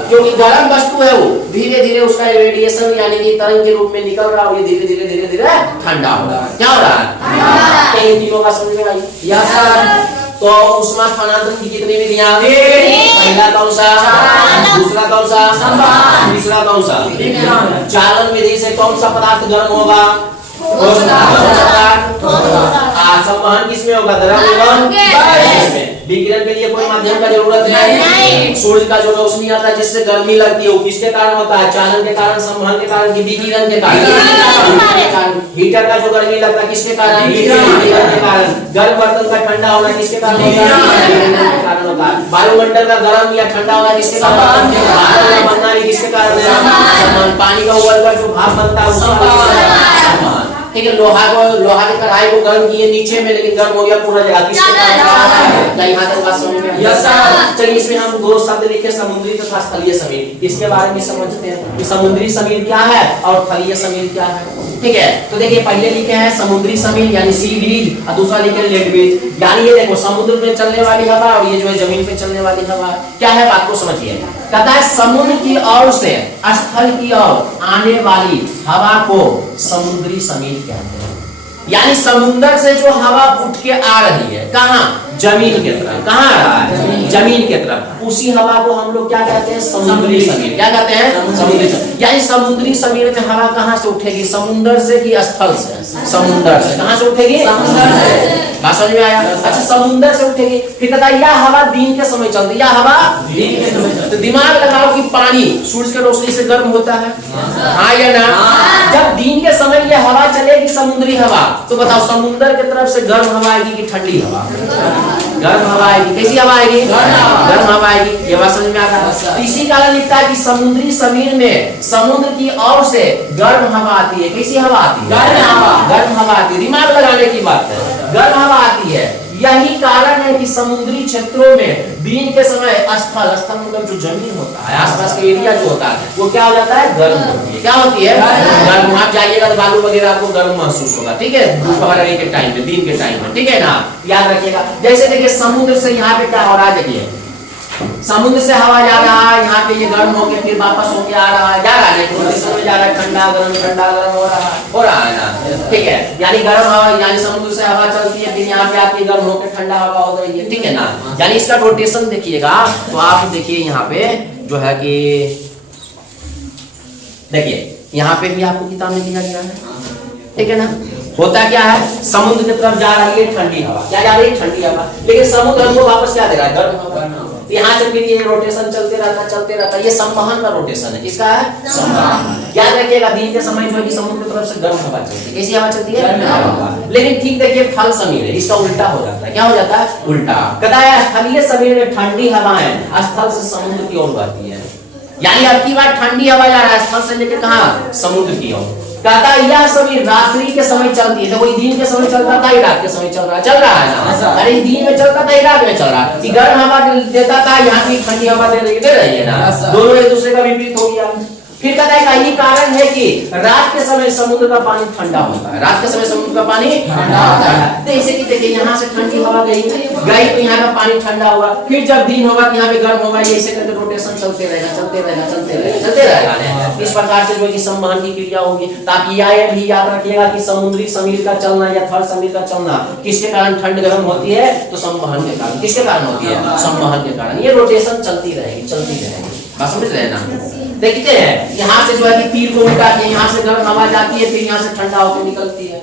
क्योंकि गर्म वस्तु है वो धीरे धीरे उसका रेडिएशन यानी कि तरंग के रूप में निकल रहा है, ये धीरे धीरे धीरे धीरे ठंडा हो रहा है। क्या हो रहा है, इन तीनों का समझ में आई? Yes sir. तो ऊष्मा स्थानांतरण की कितनी विधियां, पहला कौन सा, दूसरा कौन सा, तीसरा कौन सा, चालन विधि से कौन सा पदार्थ गर्म होगा, संवहन किसमें होगा, द्रव एवं गैस में। विकिरण के लिए कोई माध्यम का जरूरत नहीं। सूर्य का जो रोशनी आता है जिससे गर्मी लगती है वो किसके कारण होता है, चालन के कारण, संवहन के कारण, विकिरण के कारण। हीटर का जो गर्मी लगता है किसके कारण, विकिरण के कारण। गर्म बर्तन का ठंडा होना किसके कारण होता है, वायुमंडल का गर्म या ठंडा होना किसके कारण, बनना किसके कारण, पानी का उबलकर जो भाप बनता है उसका। ठीक है, लोहा के कढ़ाई को गर्म किए नीचे में, लेकिन गर्म हो गया पूरा जगह, किसके कारण, यहाँ तक बात समझ में? Yes sir. चलिए इसमें हम दो शब्द लिखे, समुद्री तथा स्थलीय समीर, इसके बारे में समझते हैं कि समुद्री समीर क्या है और स्थलीय समीर क्या है। ठीक है, तो देखिए पहले लिखे हैं समुद्री समीर यानी सी ब्रीज और दूसरा लिखे लेट ब्रीज, यानी ये देखो समुद्र में चलने वाली हवा और ये जो है जमीन पे चलने वाली हवा। क्या है, बात को समझिए। कहता है समुद्र की ओर से स्थल की ओर आने वाली हवा को समुद्री समीर कहते हैं। यानी समुद्र से जो हवा उठ के आ रही है, कहाँ, जमीन की तरफ। कहाँ आ रहा है, जमीन की तरफ, उसी हवा को हम लोग क्या कहते हैं, समुद्री समीर। क्या कहते हैं, समुद्री समीर। यानी समुद्री समीर में हवा कहाँ से उठेगी, समुद्र से कि स्थल से, समुद्र से। कहाँ से उठेगी, समुद्र से। बात समझ में आया? अच्छा, समुद्र से उठेगी। फिर कहता है यह हवा दिन के समय चलती है, यह हवा दिन के समय चलती है। तो दिमाग लगाओ कि पानी सूरज की रोशनी से गर्म होता है, हाँ या ना? जब दिन के समय यह हवा चलेगी समुद्री हवा, तो बताओ समुद्र की तरफ से गर्म हवा आएगी कि ठंडी हवा, गर्म हवा आएगी। कैसी हवा आएगी, गर्म हवा आएगी। ये बात समझ में आ रहा है? इसी कारण लिखता है कि समुद्री समीर में समुद्र की ओर से गर्म हवा आती है। कैसी हवा आती है, गर्म हवा आती है। दिमाग लगाने की बात है, गर्म हवा आती है। यही कारण है कि समुद्री क्षेत्रों में दिन के समय स्थल मतलब जो जमीन होता है, आसपास का एरिया जो होता है वो क्या हो जाता है, गर्म होती है। क्या होती है, गर्म। आप जाइएगा तो बालू वगैरह आपको गर्म महसूस होगा। ठीक है, दोपहर के टाइम में, दिन के टाइम में, ठीक है ना, याद रखिएगा। जैसे देखिए समुद्र से यहाँ पे क्या हो रहा है, देखिए समुद्र से हवा जा रहा है, यहाँ पे ये गर्म होके फिर वापस होके आ रहा है, जा रहा है, जा रहा है, ठंडा गर्म हो रहा है ना। ठीक है, यानी गर्म हवा, यानी समुद्र से हवा चलती है, फिर यहाँ पे आती है गर्म होकर ठंडा हवा हो रही है। ठीक है ना, यानी इसका रोटेशन देखिएगा। तो आप देखिए यहाँ पे जो है कि देखिए यहाँ पे भी आपको किताब में दिया गया है, ठीक है ना। होता क्या है, समुद्र की तरफ जा रही है ठंडी हवा, क्या जा रही है, ठंडी हवा, लेकिन समुद्र हमको वापस क्या दे रहा है, गर्म हवा। यहाँ से फिर ये रोटेशन चलते रहता है। ये संवहन का रोटेशन है, किसका है, संवहन। याद रखिएगा दिन के समय जो है कि समुद्र की तरफ से गर्म हवा चलती है। कैसी हवा चलती है, गर्म हवा। लेकिन ठीक देखिए थल समीर है, इसका उल्टा हो जाता है। क्या हो जाता है, उल्टा। कहता है स्थलीय समीर में ठंडी हवाएं स्थल से समुद्र की ओर बहती है। यानी अब की बार ठंडी हवा जा रहा है स्थल से लेकर कहाँ, समुद्र की ओर। कहता है यह सभी रात्रि के समय चलती है। तो वही दिन के समय चलता था, रात के समय चल रहा है ना। अरे दिन में चलता था, रात में चल रहा है। गर्म हवा देता था, यहाँ की ठंडी हवा दे रही है ना, दोनों एक दूसरे का विपरीत हो गया। फिर कहता है यही कारण है कि रात के समय समुद्र का पानी ठंडा होता है। रात के समय समुद्र का पानी ठंडा होता है। जैसे कि देखिए यहाँ से ठंडी हवा गई तो यहाँ का पानी ठंडा होगा, फिर जब दिन होगा तो यहाँ पे गर्म होगा। ऐसे करके रोटेशन चलते रहेगा। इस प्रकार से जो है संवहन की क्रिया होगी। तो आप यह भी याद रखिएगा कि समुद्री समीर का चलना या थल समीर का चलना किसके कारण ठंड गर्म होती है, तो संवहन के कारण। किसके कारण होती है, संवहन के कारण। ये रोटेशन चलती रहेगी। बात समझ रहे हैं ना। देखते हैं यहाँ से जो है कि तीर को उल्टा के यहाँ से गर्म हवा जाती है, फिर यहाँ से ठंडा होकर निकलती है।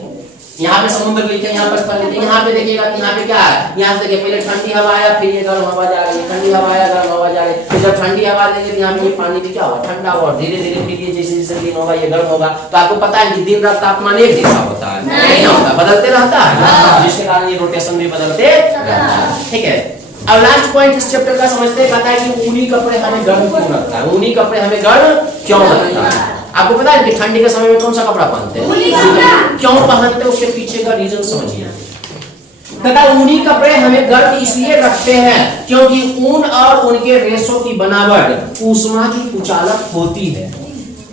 यहाँ पे समुद्र लिखे, यहाँ पर स्थल लिखे। यहाँ पे देखिएगा कि यहाँ पे क्या है, यहाँ से देखिए पहले ठंडी हवा आया, फिर ये गर्म हवा जा रही है, ठंडी हवा आया, गर्म हवा जा रही है। फिर जब ठंडी हवा देंगे तो यहाँ पे ये पानी भी क्या हुआ, ठंडा हुआ, धीरे धीरे फिर ये जैसे जैसे दिन होगा ये गर्म होगा। तो आपको पता है कि दिन रात तापमान एक जैसा होता है, नहीं होता, बदलते रहता है, जिसके कारण ये रोटेशन भी बदलते रहता है। ठीक है, अब लास्ट पॉइंट इस चैप्टर का समझते हैं, कहता है कि ऊनी कपड़े हमें गर्म क्यों रखता है, ऊनी कपड़े हमें गर्म क्यों रखता है। आपको पता है कि ठंडी के समय में कौन सा कपड़ा पहनते हैं, क्यों पहनते हैं, उसके पीछे का रीजन समझिए। तथा ऊनी कपड़े हमें गर्म इसलिए रखते हैं क्योंकि ऊन और उनके रेशों की बनावट ऊष्मा की कुचालक होती है,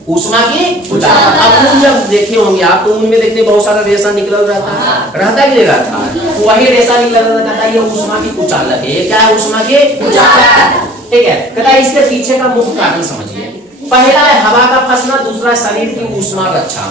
ऊष्मा की कुचालक। अब ऊन जब देखे होंगे आप तो ऊन में देखते बहुत सारा रेशा निकल रहता है कि नहीं रहता है, वही रेशा निकल रहता है, ये ऊष्मा की कुचालक है। ये क्या है, ऊष्मा की कुचालक। ठीक है, कहता है इसके पीछे का मुख्य कारण समझिए। पहला है हवा का फंसना, दूसरा शरीर की ऊष्मा रक्षा।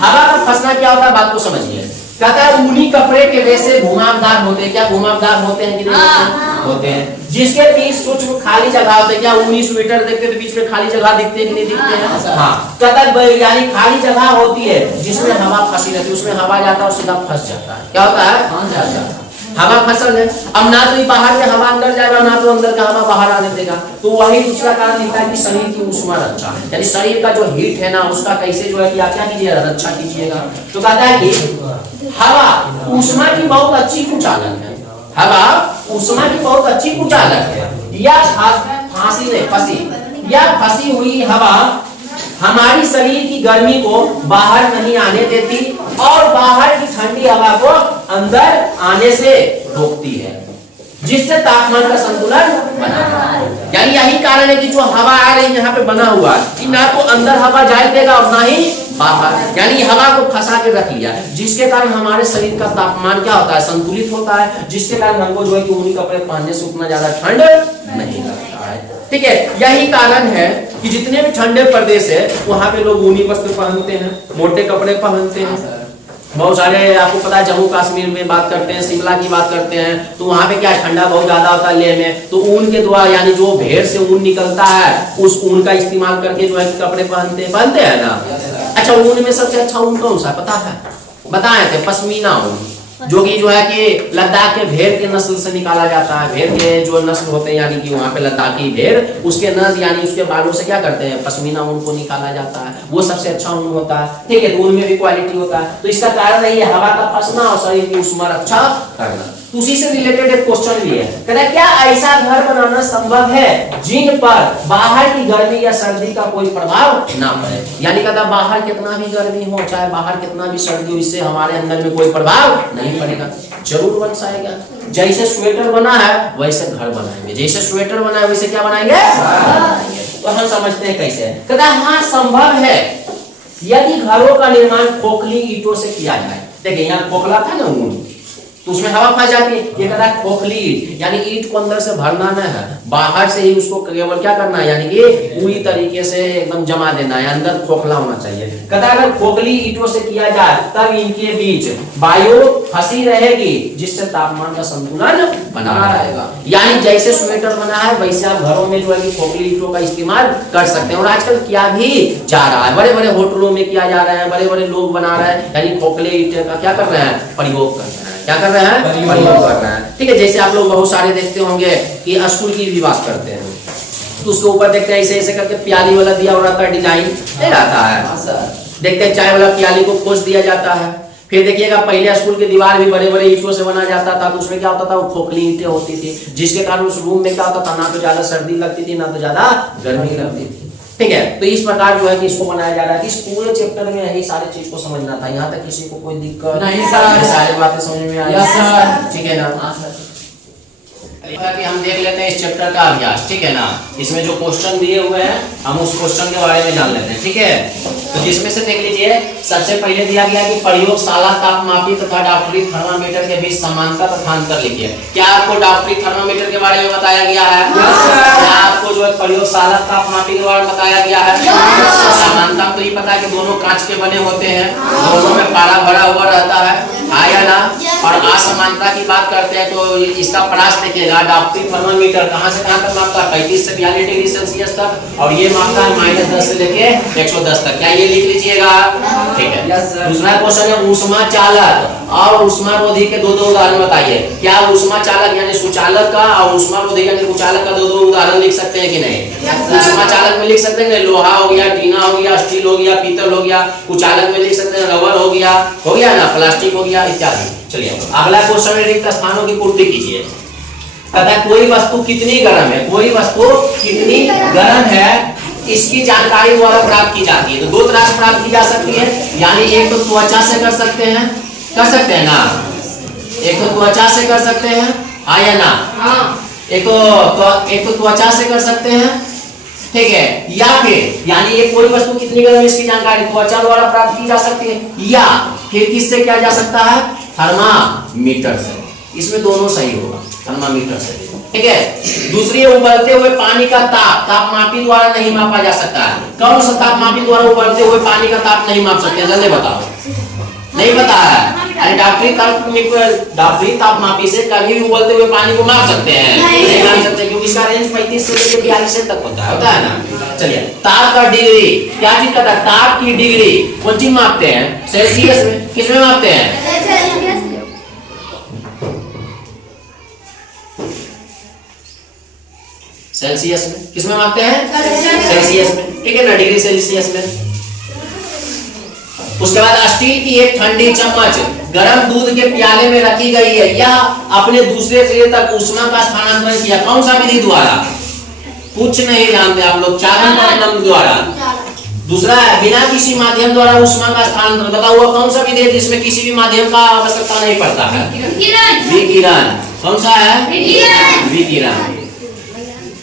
हवा का फंसना क्या होता है, बात को समझिए। कहता है ऊनी कपड़े के रेशे घुमावदार होते हैं, क्या घुमावदार होते हैं कि नहीं होते हैं, जिसके बीच सूक्ष्म खाली जगह होते हैं। क्या ऊनी स्वेटर देखते तो बीच में खाली जगह दिखते हैं कि नहीं दिखते हैं, हाँ। कहता है यानी खाली जगह होती है जिसमें हवा फंसी रहती है, उसमें हवा जाता है और सीधा फंस जाता है। क्या होता है, फंस जाता है, हवा फसल है। अब ना तो बाहर से हवा अंदर जाएगा, ना तो अंदर का हवा बाहर आने देगा। तो वही दूसरा कारण दिखता है कि शरीर की ऊष्मा रक्षा, यानी शरीर का जो हीट है ना उसका कैसे जो है कि आप क्या कीजिएगा, रक्षा कीजिएगा। तो कहता है कि हवा ऊष्मा की बहुत अच्छी कुचालक है, हवा ऊष्मा की बहुत अच्छी कुचालक है। या फांसी नहीं फंसी, या फंसी हुई हवा हमारी शरीर की गर्मी को बाहर नहीं आने देती और बाहर की ठंडी हवा को अंदर आने से रोकती है, जिससे तापमान का संतुलन बना रहता है। यानी यही कारण है कि जो हवा आ रही है यहाँ पे बना हुआ है कि ना तो अंदर हवा जाए देगा और ना ही बाहर, यानी हवा को फंसा के रख लिया, जिसके कारण हमारे शरीर का तापमान क्या होता है, संतुलित होता है, जिसके कारण हमको जो है कि ऊनी कपड़े पहनने से उतना ज्यादा ठंड नहीं लगता है। ठीक है, यही कारण है कि जितने भी ठंडे प्रदेश है वहां पे लोग ऊनी वस्त्र पहनते हैं, मोटे कपड़े पहनते हैं। बहुत सारे आपको पता है जम्मू कश्मीर में बात करते हैं, शिमला की बात करते हैं, तो वहां पे क्या ठंडा बहुत ज्यादा होता है लेह में, तो ऊन के द्वारा यानी जो भेड़ से ऊन निकलता है उस ऊन का इस्तेमाल करके जो है कपड़े पहनते हैं ना। अच्छा, ऊन में सबसे अच्छा ऊन कौन सा पता है, बताए थे, पश्मीना ऊन, जो कि जो है कि लद्दाख के भेड़ के नस्ल से निकाला जाता है। भेड़ के जो नस्ल होते हैं यानी कि वहाँ पे लद्दाखी भेड़, उसके नस्ल यानी उसके बालों से क्या करते हैं, पश्मीना ऊन को निकाला जाता है, वो सबसे अच्छा ऊन होता है। ठीक है, तो ऊन में भी क्वालिटी होता है। तो इसका कारण है ये हवा का फंसना और शरीर की ऊष्मा रक्षा करना। तो उसी से रिलेटेड एक क्वेश्चन भी है, कहता है क्या ऐसा घर बनाना संभव है जिन पर बाहर की गर्मी या सर्दी का कोई प्रभाव ना पड़े, यानी कहता बाहर कितना भी गर्मी हो चाहे बाहर कितना भी सर्दी हो, इससे हमारे अंदर में कोई प्रभाव नहीं पड़ेगा। जरूर बन पाएगा। जैसे स्वेटर बना है वैसे घर बनाएंगे, जैसे स्वेटर बना है वैसे क्या बनाएंगे, तो हम समझते हैं कैसे, कहता हाँ संभव है यदि घरों का निर्माण खोखली ईंटों से किया जाए। देखिए यहाँ खोखला था ना ऊन, तो उसमें हवा फंस जाती है। ये कहता है खोखली ईंट, यानी ईंट को अंदर से भरना न है, बाहर से ही उसको केवल क्या करना है, यानी कि पूरी तरीके से एकदम जमा देना है, अंदर खोखला होना चाहिए। कहता है अगर खोखली ईंटों से किया जाए तब इनके बीच वायु फंसी रहेगी, जिससे तापमान का संतुलन बना रहेगा। यानी जैसे स्वेटर बना है वैसे आप घरों में जो है कि खोखली ईंटों का इस्तेमाल कर सकते हैं। और आजकल किया भी जा रहा है, बड़े बड़े होटलों में किया जा रहा है, बड़े बड़े लोग बना रहे हैं, यानी खोखले ईंट का क्या कर रहे हैं, प्रयोग कर रहे हैं। क्या कर रहे हैं, प्रयोग कर रहे हैं। ठीक है, जैसे आप लोग बहुत सारे देखते होंगे कि स्कूल की भी बात करते हैं, तो उसके ऊपर देखते हैं ऐसे ऐसे करके प्याली वाला दिया हुआ रहता है, डिजाइन नहीं रहता है, देखते हैं चाय वाला प्याली को खोस दिया जाता है। फिर देखिएगा पहले स्कूल की दीवार भी बड़े बड़े ईंटों से बना जाता था, तो उसमें क्या होता था, वो खोखली ईंटें होती थी, जिसके कारण उस रूम में क्या होता था, ना तो ज्यादा सर्दी लगती थी ना तो ज्यादा गर्मी लगती थी। ठीक है, तो इस प्रकार जो है कि इसको बनाया जा रहा है। इस पूरे चैप्टर में यही सारी चीज को समझना था। यहाँ तक किसी को कोई दिक्कत नहीं सर, सारी बातें समझ में आ यस सर, ठीक है ना। कि हम देख लेते हैं इस चैप्टर का अभ्यास। ठीक है ना, इसमें जो क्वेश्चन दिए हुए हैं हम उस क्वेश्चन के बारे में जान लेते हैं। ठीक है, तो जिसमें से देख लीजिए सबसे पहले दिया गया कि प्रयोगशाला तापमापी तथा डॉक्टरी थर्मामीटर के बीच समानता तथा अंतर लिखिए। क्या आपको डॉक्टरी थर्मामीटर के बारे में बताया गया है? क्या आपको जो है प्रयोगशाला तापमापी के बारे में बताया गया है? समानता तो ये पता है कि दोनों कांच के बने होते हैं, दोनों में पारा भरा हुआ रहता है, आया ना। और असमानता की बात करते हैं तो इसका परास देखिएगा, डाप्टी थर्मामीटर कहां से कहां तक मापता है, 35 से 42 डिग्री सेल्सियस तक, और ये मापता है -10 से लेके 110 तक। क्या ये लिख लीजिएगा? ठीक है। दूसरा क्वेश्चन है ऊष्मा चालक और ऊष्मारोधी के दो उदाहरण बताइए। क्या ऊष्मा चालक यानी सुचालक का और ऊष्मारोधी यानी कुचालक का दो उदाहरण लिख सकते हैं कि नहीं? ऊष्मा चालक में लिख सकते हैं लोहा हो गया, टीना हो गया, स्टील हो गया, पीतल हो गया। कुचालक में लिख सकते हैं रबर हो गया ना, प्लास्टिक हो गया इत्यादि। चलिए अगला क्वेश्चन है रिक्त स्थानों की पूर्ति कीजिए। कहता है कोई वस्तु कितनी गर्म है, कोई वस्तु कितनी गर्म है इसकी जानकारी द्वारा प्राप्त की जाती है। तो दो तरह से प्राप्त की जा सकती है, यानी एक तो त्वचा से कर सकते हैं ना, एक तो त्वचा से कर सकते हैं, हाँ या ना? एक तो त्वचा से कर सकते हैं, ठीक है, या फिर यानी ये कोई वस्तु कितनी गर्म है इसकी जानकारी त्वचा द्वारा प्राप्त की जा सकती है, या फिर किससे किया जा सकता है? थर्मामीटर से। इसमें दोनों सही होगा, थर्मामीटर से, ठीक है। दूसरी उबलते हुए पानी का तापमापी द्वारा नहीं मापा जा सकता है। कौन सा तापमापी द्वारा उबलते हुए पानी का ताप नहीं माप सकते? जल्दी बताओ। नहीं पता है? अरे डाक्टरी तापमापी से कभी भी उबलते हुए पानी को माप सकते हैं? नहीं माप सकते, क्योंकि इसका रेंज 35 से लेकर 42 तक होता है ना। चलिए ताप का डिग्री, क्या चीज का ताप की डिग्री कौन चीज मापते हैं? सेल्सियस में। किसमें मापते हैं? सेल्सियस में। किसमें मापते हैं? सेल्सियस में, ठीक है ना, डिग्री सेल्सियस में। उसके बाद स्टील की एक ठंडी चम्मच गर्म दूध के प्याले में रखी गई है, यह अपने दूसरे सिरे तक ऊष्मा का स्थानांतरण किया कौन सा विधि द्वारा? कुछ नहीं जानते आप लोग, चालन द्वारा। दूसरा है बिना किसी माध्यम द्वारा ऊष्मा का स्थानांतरण, बताओ वो कौन सा विधि है जिसमें किसी भी माध्यम का आवश्यकता नहीं पड़ता है? विकिरण। कौन सा है? विकिरण।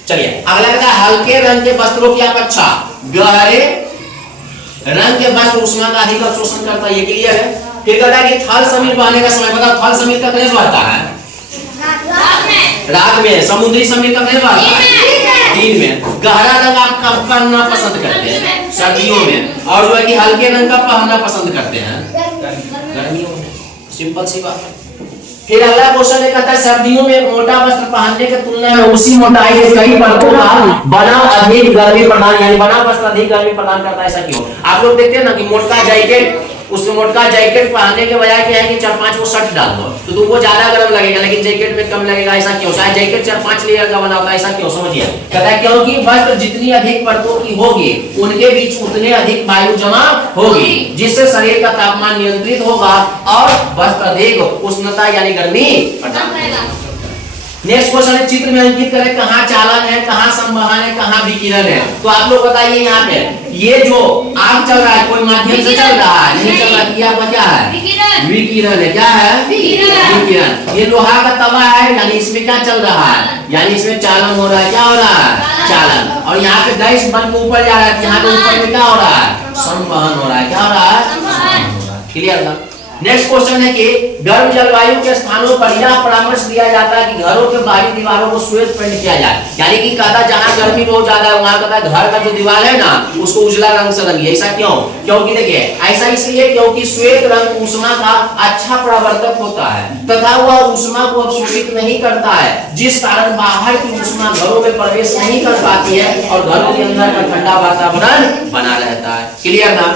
चलिए अगला कहता है हल्के रंग के वस्त्रों की अपेक्षा गहरे रंग के वस्त्र ऊष्मा का अधिक अवशोषण करता है, ये क्लियर है। फिर कहता है कि थल समीर बहने का समय, बताओ थल समीर का कब बहता है? रात में। समुद्री समीर का कब बहता है? दिन में। गहरा रंग आप कब पहनना पसंद करते हैं? सर्दियों में। और जो है कि हल्के रंग का पहनना पसंद करते हैं गर्मियों में। सिंपल सी बात है। फिर अगला क्वेश्चन कहता है सर्दियों में मोटा वस्त्र पहनने की तुलना में उसी मोटाई के कई परतों का बना अधिक गर्मी प्रदान, यानी बना वस्त्र अधिक गर्मी प्रदान करता है। ऐसा क्यों? आप लोग देखते हैं ना कि मोटा जैकेट, उसमें मोटा जैकेट पहनने के बजाय क्या है कि 4-5 वो शर्ट डाल दो तो तुमको ज्यादा गर्म लगेगा, लेकिन जैकेट में कम लगेगा। ऐसा क्यों? शायद जैकेट 4-5 लेयर का बना होता है, ऐसा क्यों? समझिए। कहता है क्योंकि वस्त्र जितनी अधिक परतों की होगी उनके बीच उतने अधिक वायु जमा होगी, जिससे शरीर का तापमान नियंत्रित होगा और वस्त्र अधिक उष्णता यानी गर्मी प्रदान करेगा। नेक्स्ट क्वेश्चन है चित्र में अंकित करें कहाँ चालन है, कहाँ संवहन है, कहाँ विकिरण है। तो आप लोग बताइए यहाँ पे ये जो आग चल रहा है कोई माध्यम से चल रहा है? नहीं चल रहा, किया क्या है? विकिरण है। क्या है? विकिरण। ये लोहा का तवा है, यानी इसमें क्या चल रहा है? यानी इसमें चालन हो रहा है। क्या हो रहा है? चालन। और यहाँ पे गैस बन के ऊपर जा रहा है, यहाँ पे ऊपर में क्या हो रहा है? संवहन हो रहा है। क्या हो रहा है? क्लियर था। नेक्स्ट क्वेश्चन है कि गर्म जलवायु के स्थानों पर यह परामर्श दिया जाता है कि घरों के बाहरी दीवारों को श्वेत पेंट किया जाए, यानी कि कहता जहां गर्मी बहुत ज्यादा है वहां कहता घर का जो दीवार है ना उसको उजला रंग से रंगिए। ऐसा क्यों? क्योंकि देखिए ऐसा इसलिए क्योंकि श्वेत रंग ऊष्मा का अच्छा प्रवर्तक होता है तथा वह ऊष्मा को अवशोषित नहीं करता है, जिस कारण बाहर की ऊष्मा घरों में प्रवेश नहीं कर पाती है और घरों के अंदर का ठंडा वातावरण बना रहता है। क्लियर ना?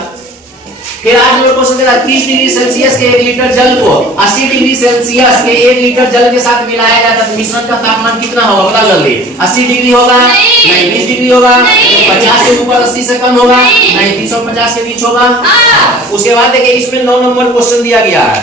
फिर आज हम लोग क्वेश्चन करा 30 डिग्री सेल्सियस के 1 लीटर जल को 80 डिग्री सेल्सियस के 1 लीटर जल के साथ मिलाया जाता है, मिश्रण का तापमान कितना होगा? बताओ जल्दी। 80 डिग्री होगा? नहीं। 20 डिग्री होगा? 50 से ऊपर 80 से कम होगा? नहीं। 30 और 50 के बीच होगा? उसके बाद देखिए इसमें 9 नंबर क्वेश्चन दिया गया है।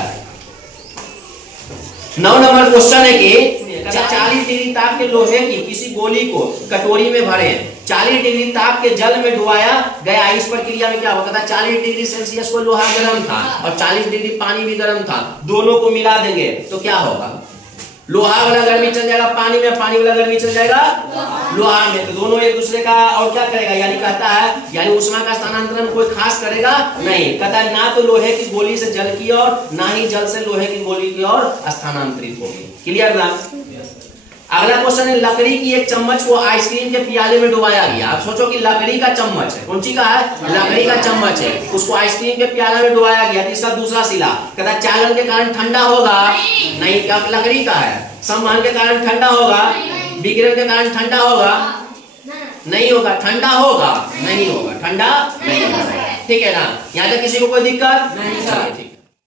9 नंबर क्वेश्चन है कि 40 डिग्री ताप के लोहे की किसी गोली को कटोरी में भरे, 40 डिग्री ताप के जल में डुबाया गया, इस प्रक्रिया में क्या होगा? 40 डिग्री सेल्सियस को लोहा गर्म था और 40 डिग्री पानी भी गर्म था, दोनों को मिला देंगे तो क्या होगा? लोहा वाला गर्मी चल जाएगा पानी में, पानी वाला गर्मी चल जाएगा लोहा में, तो दोनों एक दूसरे का और क्या करेगा? यानी कहता है यानी ऊष्मा का स्थानांतरण कोई खास करेगा नहीं। कहता है ना तो लोहे की गोली से जल की ओर ना ही जल से लोहे की गोली की ओर स्थानांतरित होगी। क्लियर ना? अगला क्वेश्चन है, लकड़ी की एक चम्मच को आइसक्रीम के प्याले में डुबाया गया। आप सोचो कि लकड़ी का चम्मच है, कौन सी का है, लकड़ी का चम्मच है, उसको आइसक्रीम के प्याले में डुबाया गया। इसका दूसरा सिला कहता चालन के कारण ठंडा होगा, नहीं, क्या लकड़ी का है। सम्मान के कारण ठंडा होगा, विकिरण के कारण ठंडा होगा, नहीं होगा। ठंडा होगा, नहीं होगा, ठंडा नहीं होगा। ठीक है ना, यहाँ तक किसी को कोई दिक्कत नहीं? ठीक।